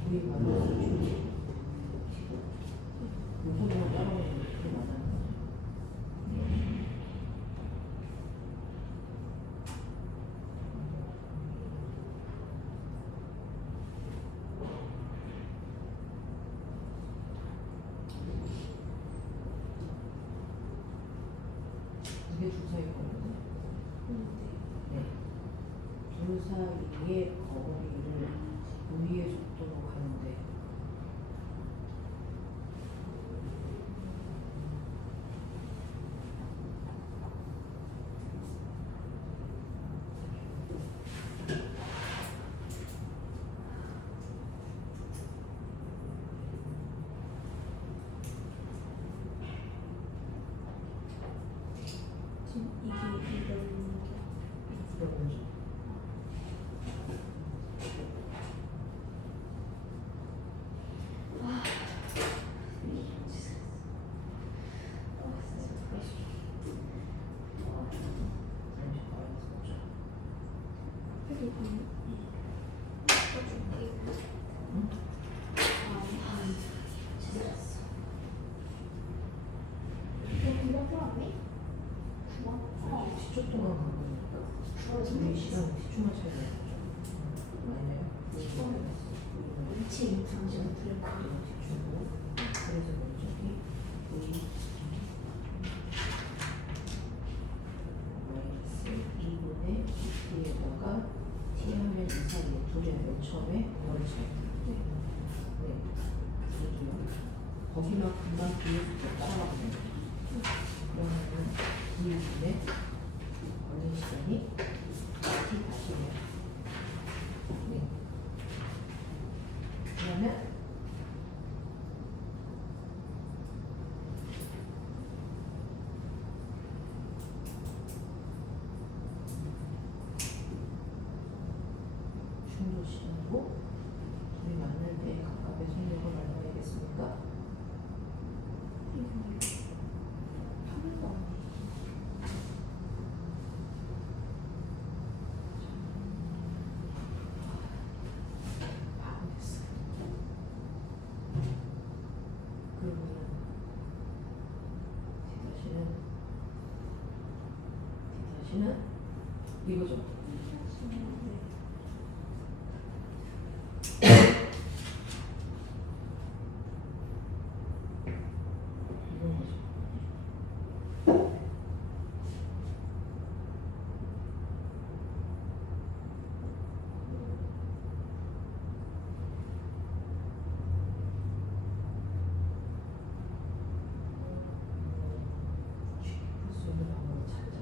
V 마이너스 GT 요소만 따라오면 그게 많아요. 이게 둘 사이 거리거든요. 네. 둘 사이의 거리를 V의 속도로 가는데 지금 이게 이런 그러면서 금방 풀었니? 9번? 10초 동안 가는 거니까 우리 시간 10초만 차이 나죠. 아니면 미치 잠시만 들을까? 뒤쪽으로 그래서 왼쪽이 V 마이너스 2분의 T에다가 T 하면 이 사이에 둘이 맨 처음에 머리 차이. 네. 그래도요. 거기만큼만 뒤에 따라가면 돼요. 그러면은 2분의 걸린 시간이 T 다시네요. 네. 그러면 충돌 시간으로 둘이 만날 때 각각의 속력을 얼마이겠습니까? 바로 됐어요. 그러면은 T다시는 이거죠. 이런 거죠. 풀수 있는 방법을 찾자.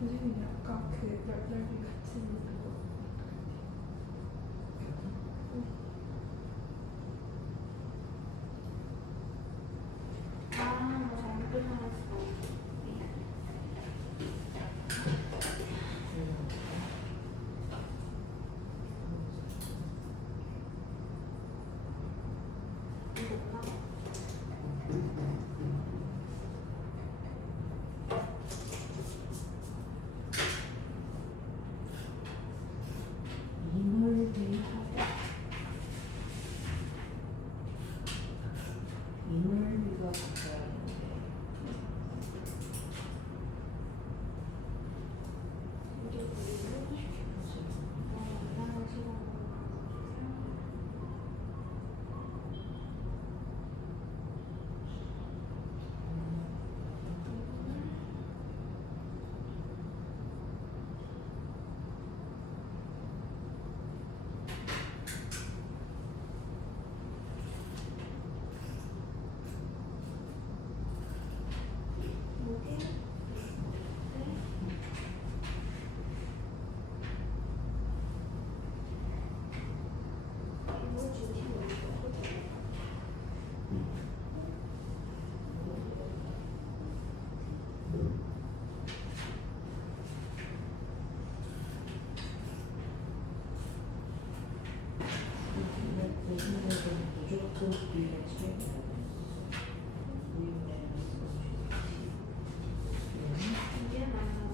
선생님이 아까 그 넓이 같은 거 아, 뭐 잘못 설명했어. 이거구나. 이 넓이가 같아야 하는데 이게 뭐지? 나는 지금 무조건 이게 나는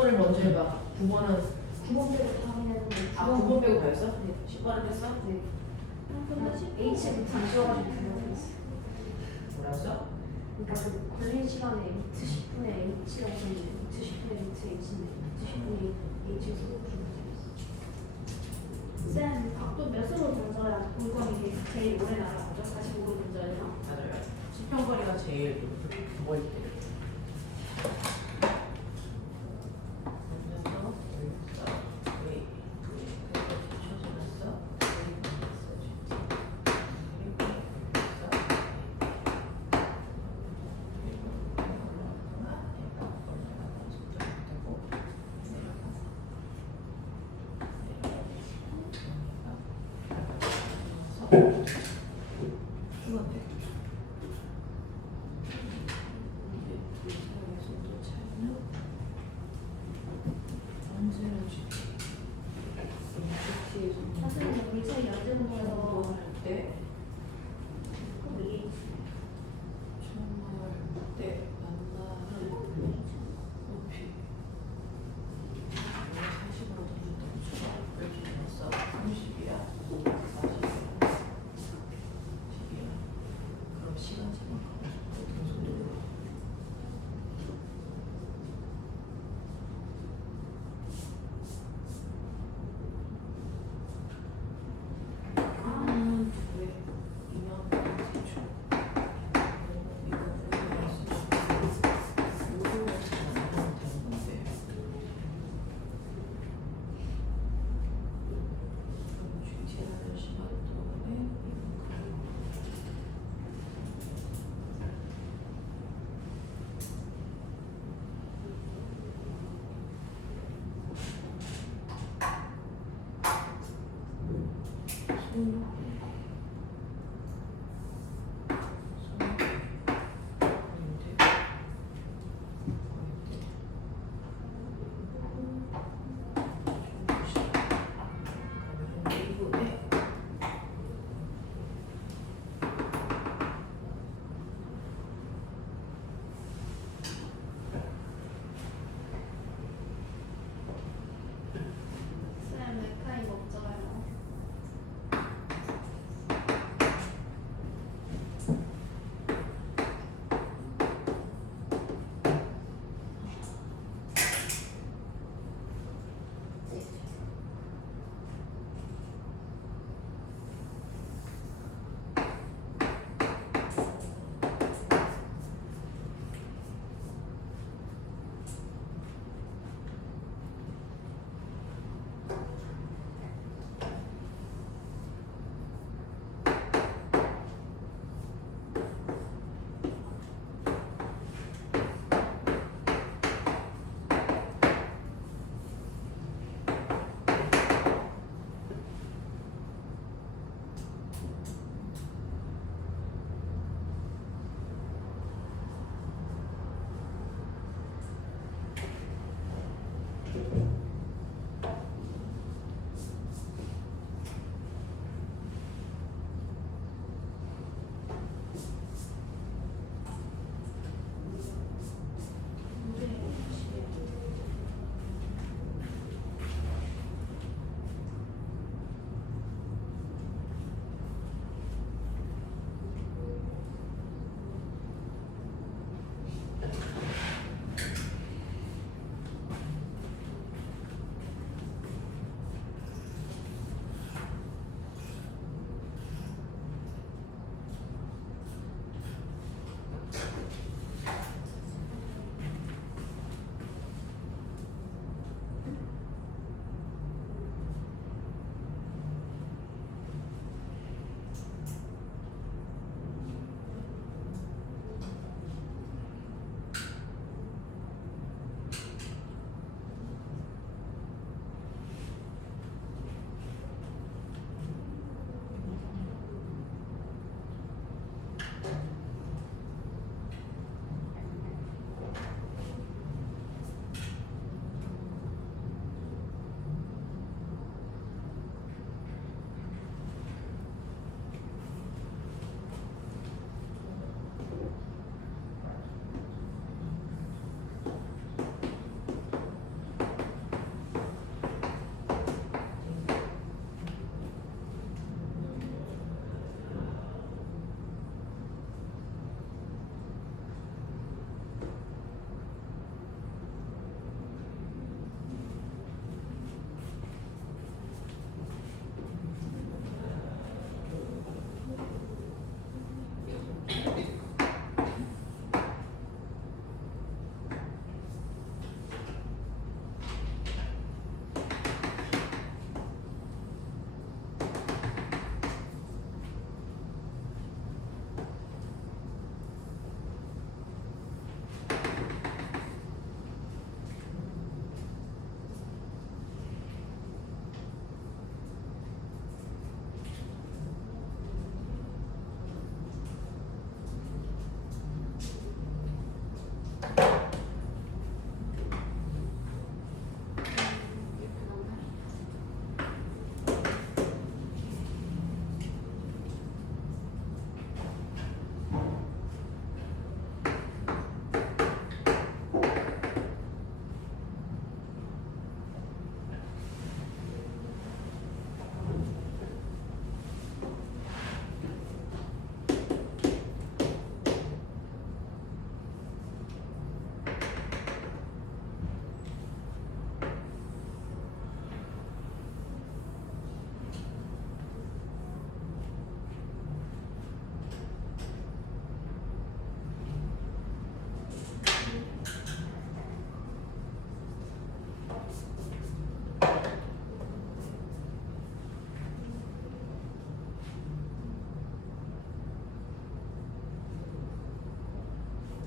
10번을 먼저 해봐. 9번은 9번 빼고 다 했는데. 9번 빼고 다 했어? 네. 10번은 했어? 네. H부터 안 씌워가지고 그냥 뭐라 했어? 그러니까 그 걸린 시간에 루트 10분의 H라고 했는데 루트 10분의 루트 H인데 루트 10분의 H에서 쌤, 각도 몇으로 던져야 공정이 제일 오래 날아가죠? 45로 던져야 되나? 맞아요. 수평거리가 제일 두번 때려. 선생님, 우리 책 연재 공부에서 때 우리 정말 때 만나는 높이 40으로 던졌던 수가 왜 이렇게 되었어? 30이야? 40이야? 10이야? 그럼 시간 제만 어떤 소리로 왜 2년 대충 이거 보여줄 수 있어. 요거만 하면 되는 건데. 그럼 GT를 시간 동안에 이만큼. 쌤, 메카 이거 없잖아요.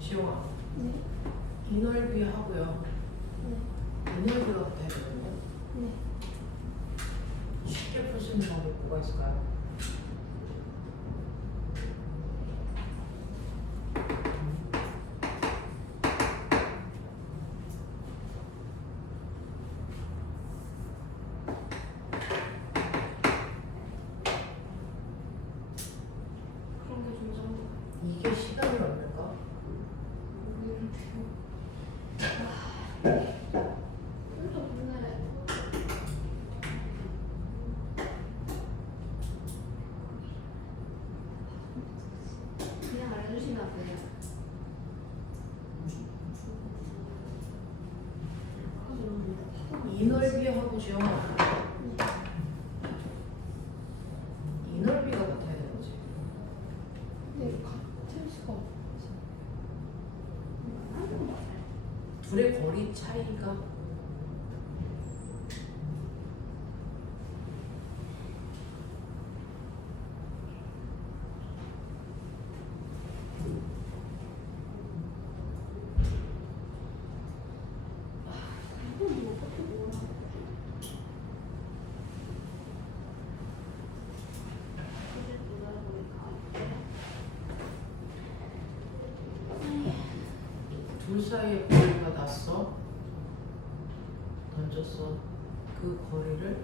지용아, 네. 이 넓이하고요. 네. 이 넓이가 같아야 되거든요. 네. 쉽게 풀 수 있는 방법이 뭐가 있을까요? 그런 게 좀 좀. 이게 시간을 얻는가? 좀 근데 그냥 알려주시면 안 돼요? 이 넓이하고 지용아, 이 넓이가 같아야 되는 거지. 근데 같을 수가 없지. 둘의 거리 차이가 둘 사이의 거리가 났어. 던졌어. 그 거리를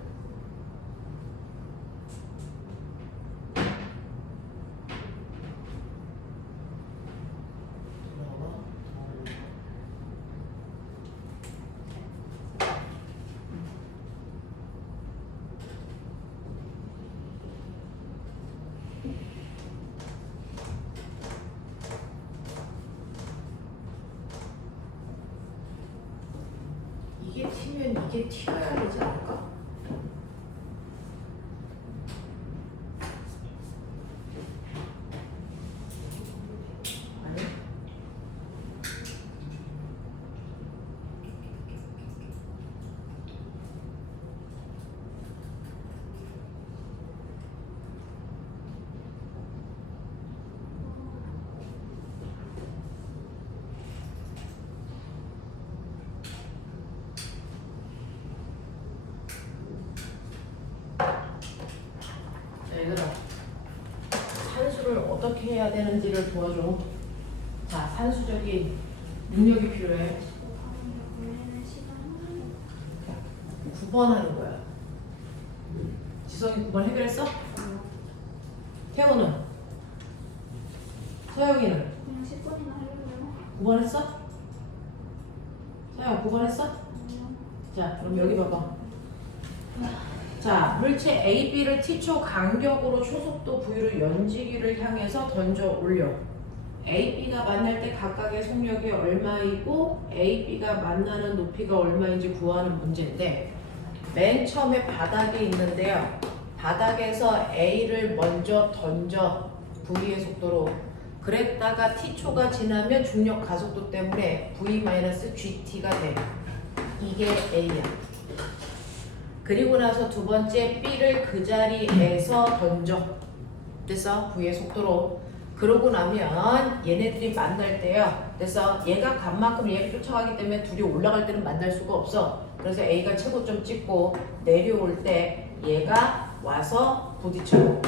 들어와 덜. 이게 T면 이게 T여야 되지 않을까? 아니? 자, 얘들아, 산수를 어떻게 해야 되는지를 도와줘. 자, 산수적인 능력이 필요해. 9번 하는 거야. 지성이 9번 해결했어? 태호는? 서영이는? 그냥 10번이나 하려고요. 9번 했어? 서영 9번 했어? 자, 그럼 여기 봐봐. 자, 물체 AB를 T초 간격으로 초속도 V로 연지기를 향해서 던져 올려. AB가 만날 때 각각의 속력이 얼마이고 AB가 만나는 높이가 얼마인지 구하는 문제인데, 맨 처음에 바닥에 있는데요. 바닥에서 A를 먼저 던져 V의 속도로. 그랬다가 T초가 지나면 중력 가속도 때문에 V-GT가 돼. 이게 A야. 그리고 나서 두 번째 B를 그 자리에서 던져. 됐어? V의 속도로. 그러고 나면 얘네들이 만날 때요. 됐어? 얘가 간 만큼 얘를 쫓아가기 때문에 둘이 올라갈 때는 만날 수가 없어. 그래서 A가 최고점 찍고 내려올 때 얘가 와서 부딪혀.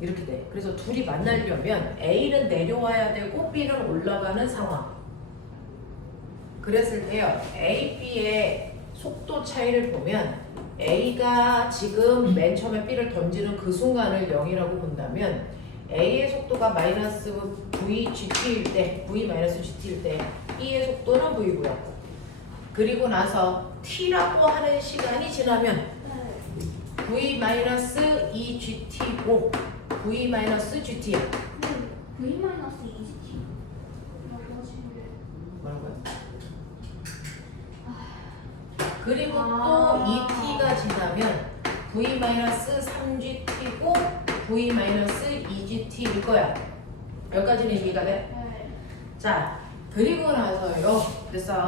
이렇게 돼. 그래서 둘이 만나려면 A는 내려와야 되고 B는 올라가는 상황. 그랬을 때요. A, B의 속도 차이를 보면 A가 지금 맨 처음에 B를 던지는 그 순간을 0이라고 본다면 A의 속도가 마이너스 VGT일 때, V-GT일 때 B의 속도는 V고요. 그리고 나서 T라고 하는 시간이 지나면 네. V-2GT고 V-GT야. V-2GT. 뭐라고요? 그리고 또 아. 2t가 지나면 V-3GT고 V-2GT일 거야. 여기까지는 이해가 돼? 네. 자, 그리고 나서요. 그래서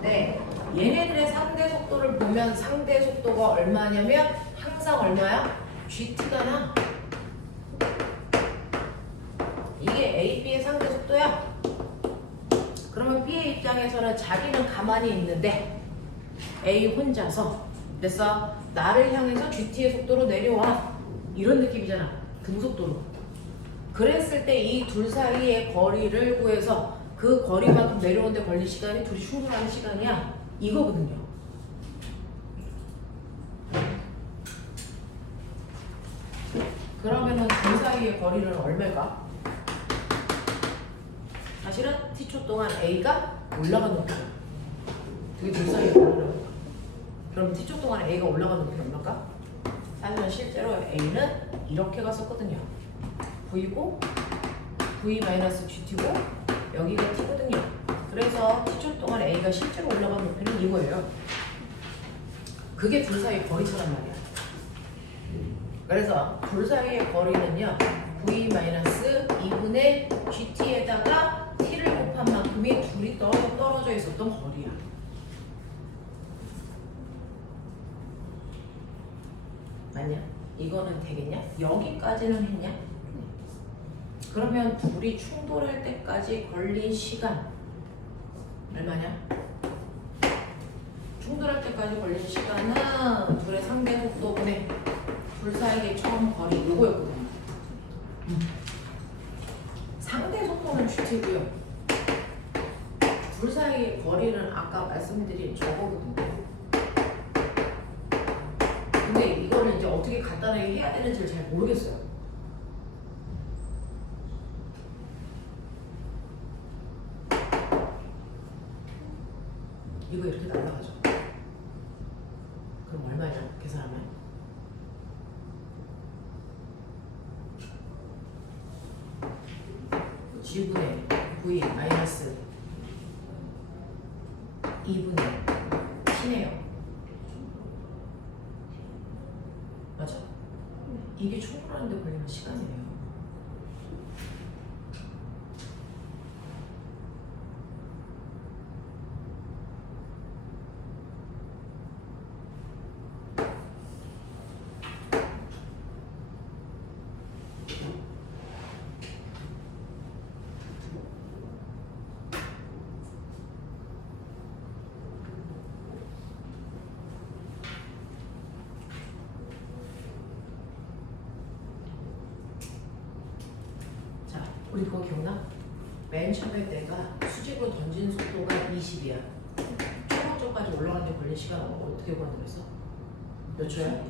네, 얘네들의 상대 속도를 보면 상대 속도가 얼마냐면 항상 얼마야? GT가 나. 이게 A, B의 상대 속도야. 입장에서는 자기는 가만히 있는데 A 혼자서 됐어? 나를 향해서 GT의 속도로 내려와 이런 느낌이잖아. 등속도로. 그랬을 때 이 둘 사이의 거리를 구해서 그 거리만큼 내려오는데 걸린 시간이 둘이 충돌하는 시간이야. 이거거든요. 그러면은 둘 사이의 거리는 얼마일까? 사실은 t초 동안 A가 올라가는 거야. 그게 둘 사이의 거리라고. 그럼 t초 동안 A가 올라가는 높이는 얼마일까? 사실은 실제로 A는 이렇게 갔었거든요. V고 V-GT고 여기가 T거든요. 그래서 t초 동안 A가 실제로 올라간 높이는 이거예요. 그게 둘 사이의 거리차란 말이야. 그래서 둘 사이의 거리는요 V-2분의 GT에다가 T를 곱한 만큼이 둘이 떨어져 있었던 거리야. 맞냐? 이거는 되겠냐? 여기까지는 했냐? 그러면 둘이 충돌할 때까지 걸린 시간 얼마냐? 충돌할 때까지 걸린 시간은 둘의 상대 속도분의 둘 사이의 처음 거리 이거였거든요. 상대 속도는 GT고요. 둘 사이의 거리는 아까 말씀드린 저거거든요. 근데 이거를 이제 어떻게 간단하게 해야 되는지를 잘 모르겠어요. 이거 이렇게 날라가죠. 그럼 얼마냐? 계산하면? G분의 V 마이너스 2분의 T네요. 맞아? 이게 충돌하는데 걸리는 시간이에요. 우리 그거 기억나? 맨 처음에 내가 수직으로 던진 속도가 20이야. 최고점까지 올라가는데 걸린 시간 어떻게 구하는 거였어? 몇 초야?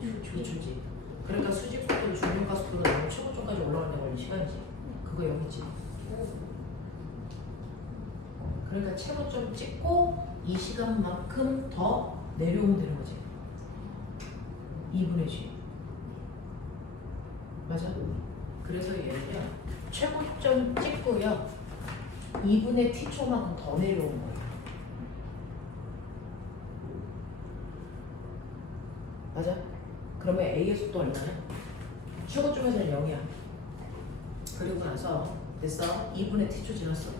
2초지. 그러니까 수직 속도, 중력가 속도는 너무 최고점까지 올라가는데 걸린 시간이지. 그거 여기지. 그러니까 최고점 찍고 이 시간만큼 더 내려오면 되는 거지. 2분의 G. 맞아? 그래서 얘는요. 최고점 찍고요. 2분의 t초만큼 더 내려오는 거예요. 맞아? 그러면 A의 속도 얼마냐? 최고점에서는 0이야. 그리고 나서 됐어? 2분의 t초 지났어.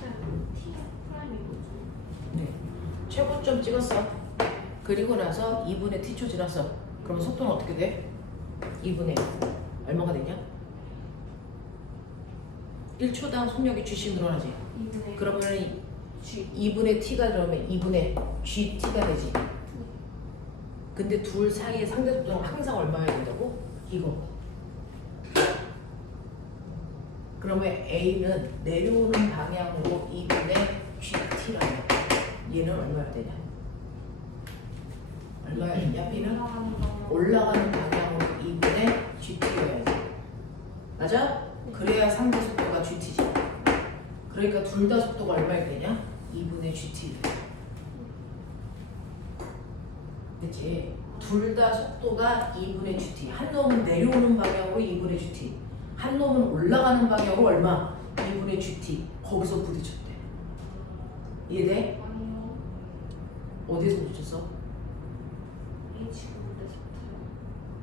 T 프라임이 뭐죠? 네. 최고점 찍었어. 그리고 나서 2분의 t초 지났어. 그러면 속도는 어떻게 돼? 2분의 얼마가 되냐? 1초당 속력이 g씩 늘어나지. 2분의 그러면 2분의 t가 그러면 2분의 gt가 되지. 근데 둘 사이의 상대 속도는 항상 얼마여야 된다고? 이거. 그러면 A는 내려오는 방향으로 2분의 GT라는 얘는 얼마여야 되냐? 얼마여야 되냐? B는 올라가는 방향으로 2분의 GT여야지. 맞아? 그래야 상대 속도가 GT지. 그러니까 둘 다 속도가 얼마여야 되냐? 2분의 GT. 그치? 둘 다 속도가 2분의 GT. 한 놈은 내려오는 방향으로 2분의 GT. 한 놈은 올라가는 방향으로 얼마? 2분의 GT. 거기서 부딪혔대. 이해돼? 아니요. 어디에서 부딪혔어? H 그룹에서부터요.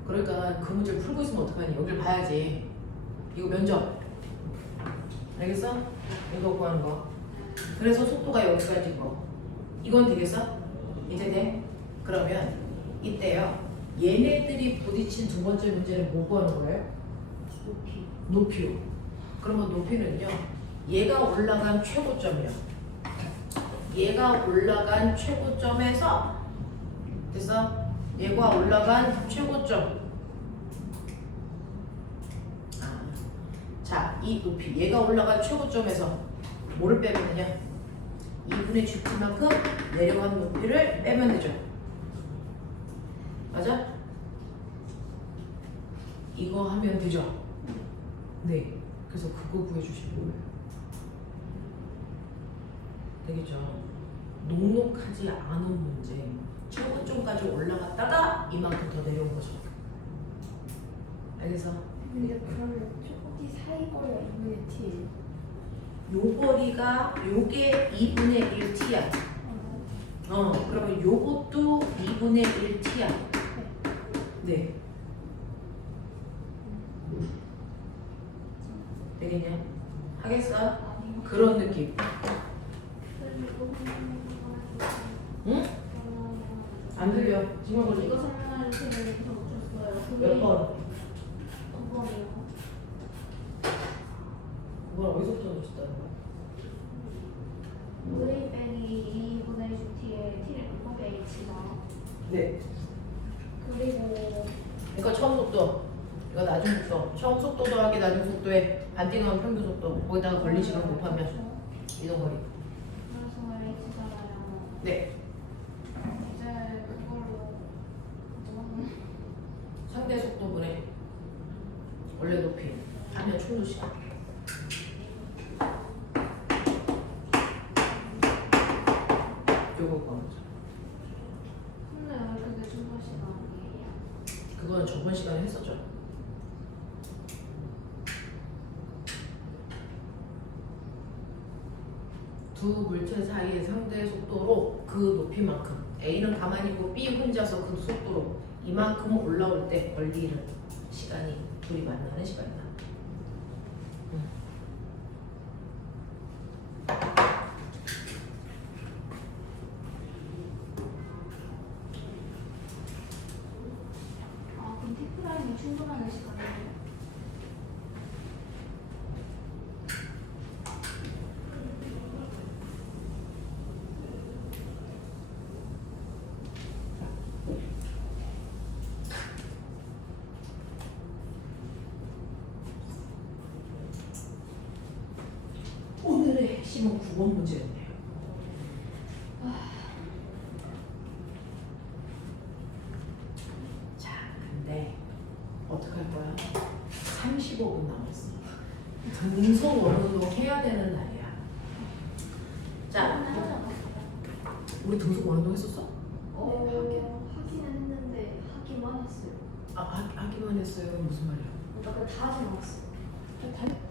그러니까 그 문제를 풀고 있으면 어떡하니? 여길 봐야지. 이거 면접. 알겠어? 이거 구하는 거. 그래서 속도가 여기까지인 거. 이건 되겠어? 이제 돼? 그러면 이때요. 얘네들이 부딪힌 두 번째 문제는 뭐 구하는 거예요? 높이. 높이요. 그러면 높이는요. 얘가 올라간 최고점이요. 얘가 올라간 최고점에서 됐어? 얘가 올라간 최고점. 자, 이 높이 얘가 올라간 최고점에서 뭐를 빼면 되냐? 2분의 GT만큼 내려간 높이를 빼면 되죠. 맞아? 이거 하면 되죠? 네. 그래서 그거 구해주실 거예요. 되겠죠? 녹록하지 않은 문제. 최고점까지 올라갔다가 이만큼 더 내려온 거죠. 알겠어? 근데 그러면 초코티 사이 거리가 2분의 t. 요 거리가 요게 2분의 1t야. 그러면 요것도 2분의 1t야. 네. 되겠냐? 하겠어? 그런 느낌. 응? 안 들려. 지금 걸리. 이거 설명하는 책을 계속 줬어요. 몇 번? 9번이요. 그걸 어디서부터 넣으셨다는 거야? V 빼기 2분의 GT에 T를 곱하기 H가. 네. 그리고 그러니까 처음 속도. 이거 나중 속도. 처음 속도 더하기 나중 속도에 반띵하면 평균 속도. 거기다가 걸린 시간 곱하면 이동 거리. 그래서 H잖아요. 네. 이제 그걸로 상대 속도분의 원래 높이 하면 충돌 시간. 요거 거. 근데 왜 그게 중간 시간이에요? 그건 저번 시간에 했었죠. 두 물체 사이의 상대 속도로 그 높이만큼 A는 가만히 있고 B 혼자서 그 속도로 이만큼 올라올 때 걸리는 시간이 둘이 만나는 시간이다. 아 그럼 T프라임이 충분하는 시간이에요? 오늘의 핵심은 9번 문제였네요. 자, 근데 어떡할 거야? 35분 남았어. 등속 원운동 해야 되는 날이야. 자, 하지 않았어요? 우리 등속 원운동 했었어? 하기는 했는데 하기만 했어요. 하기만 했어요. 무슨 말이야? 그러니까 다 하지 않았어요. 다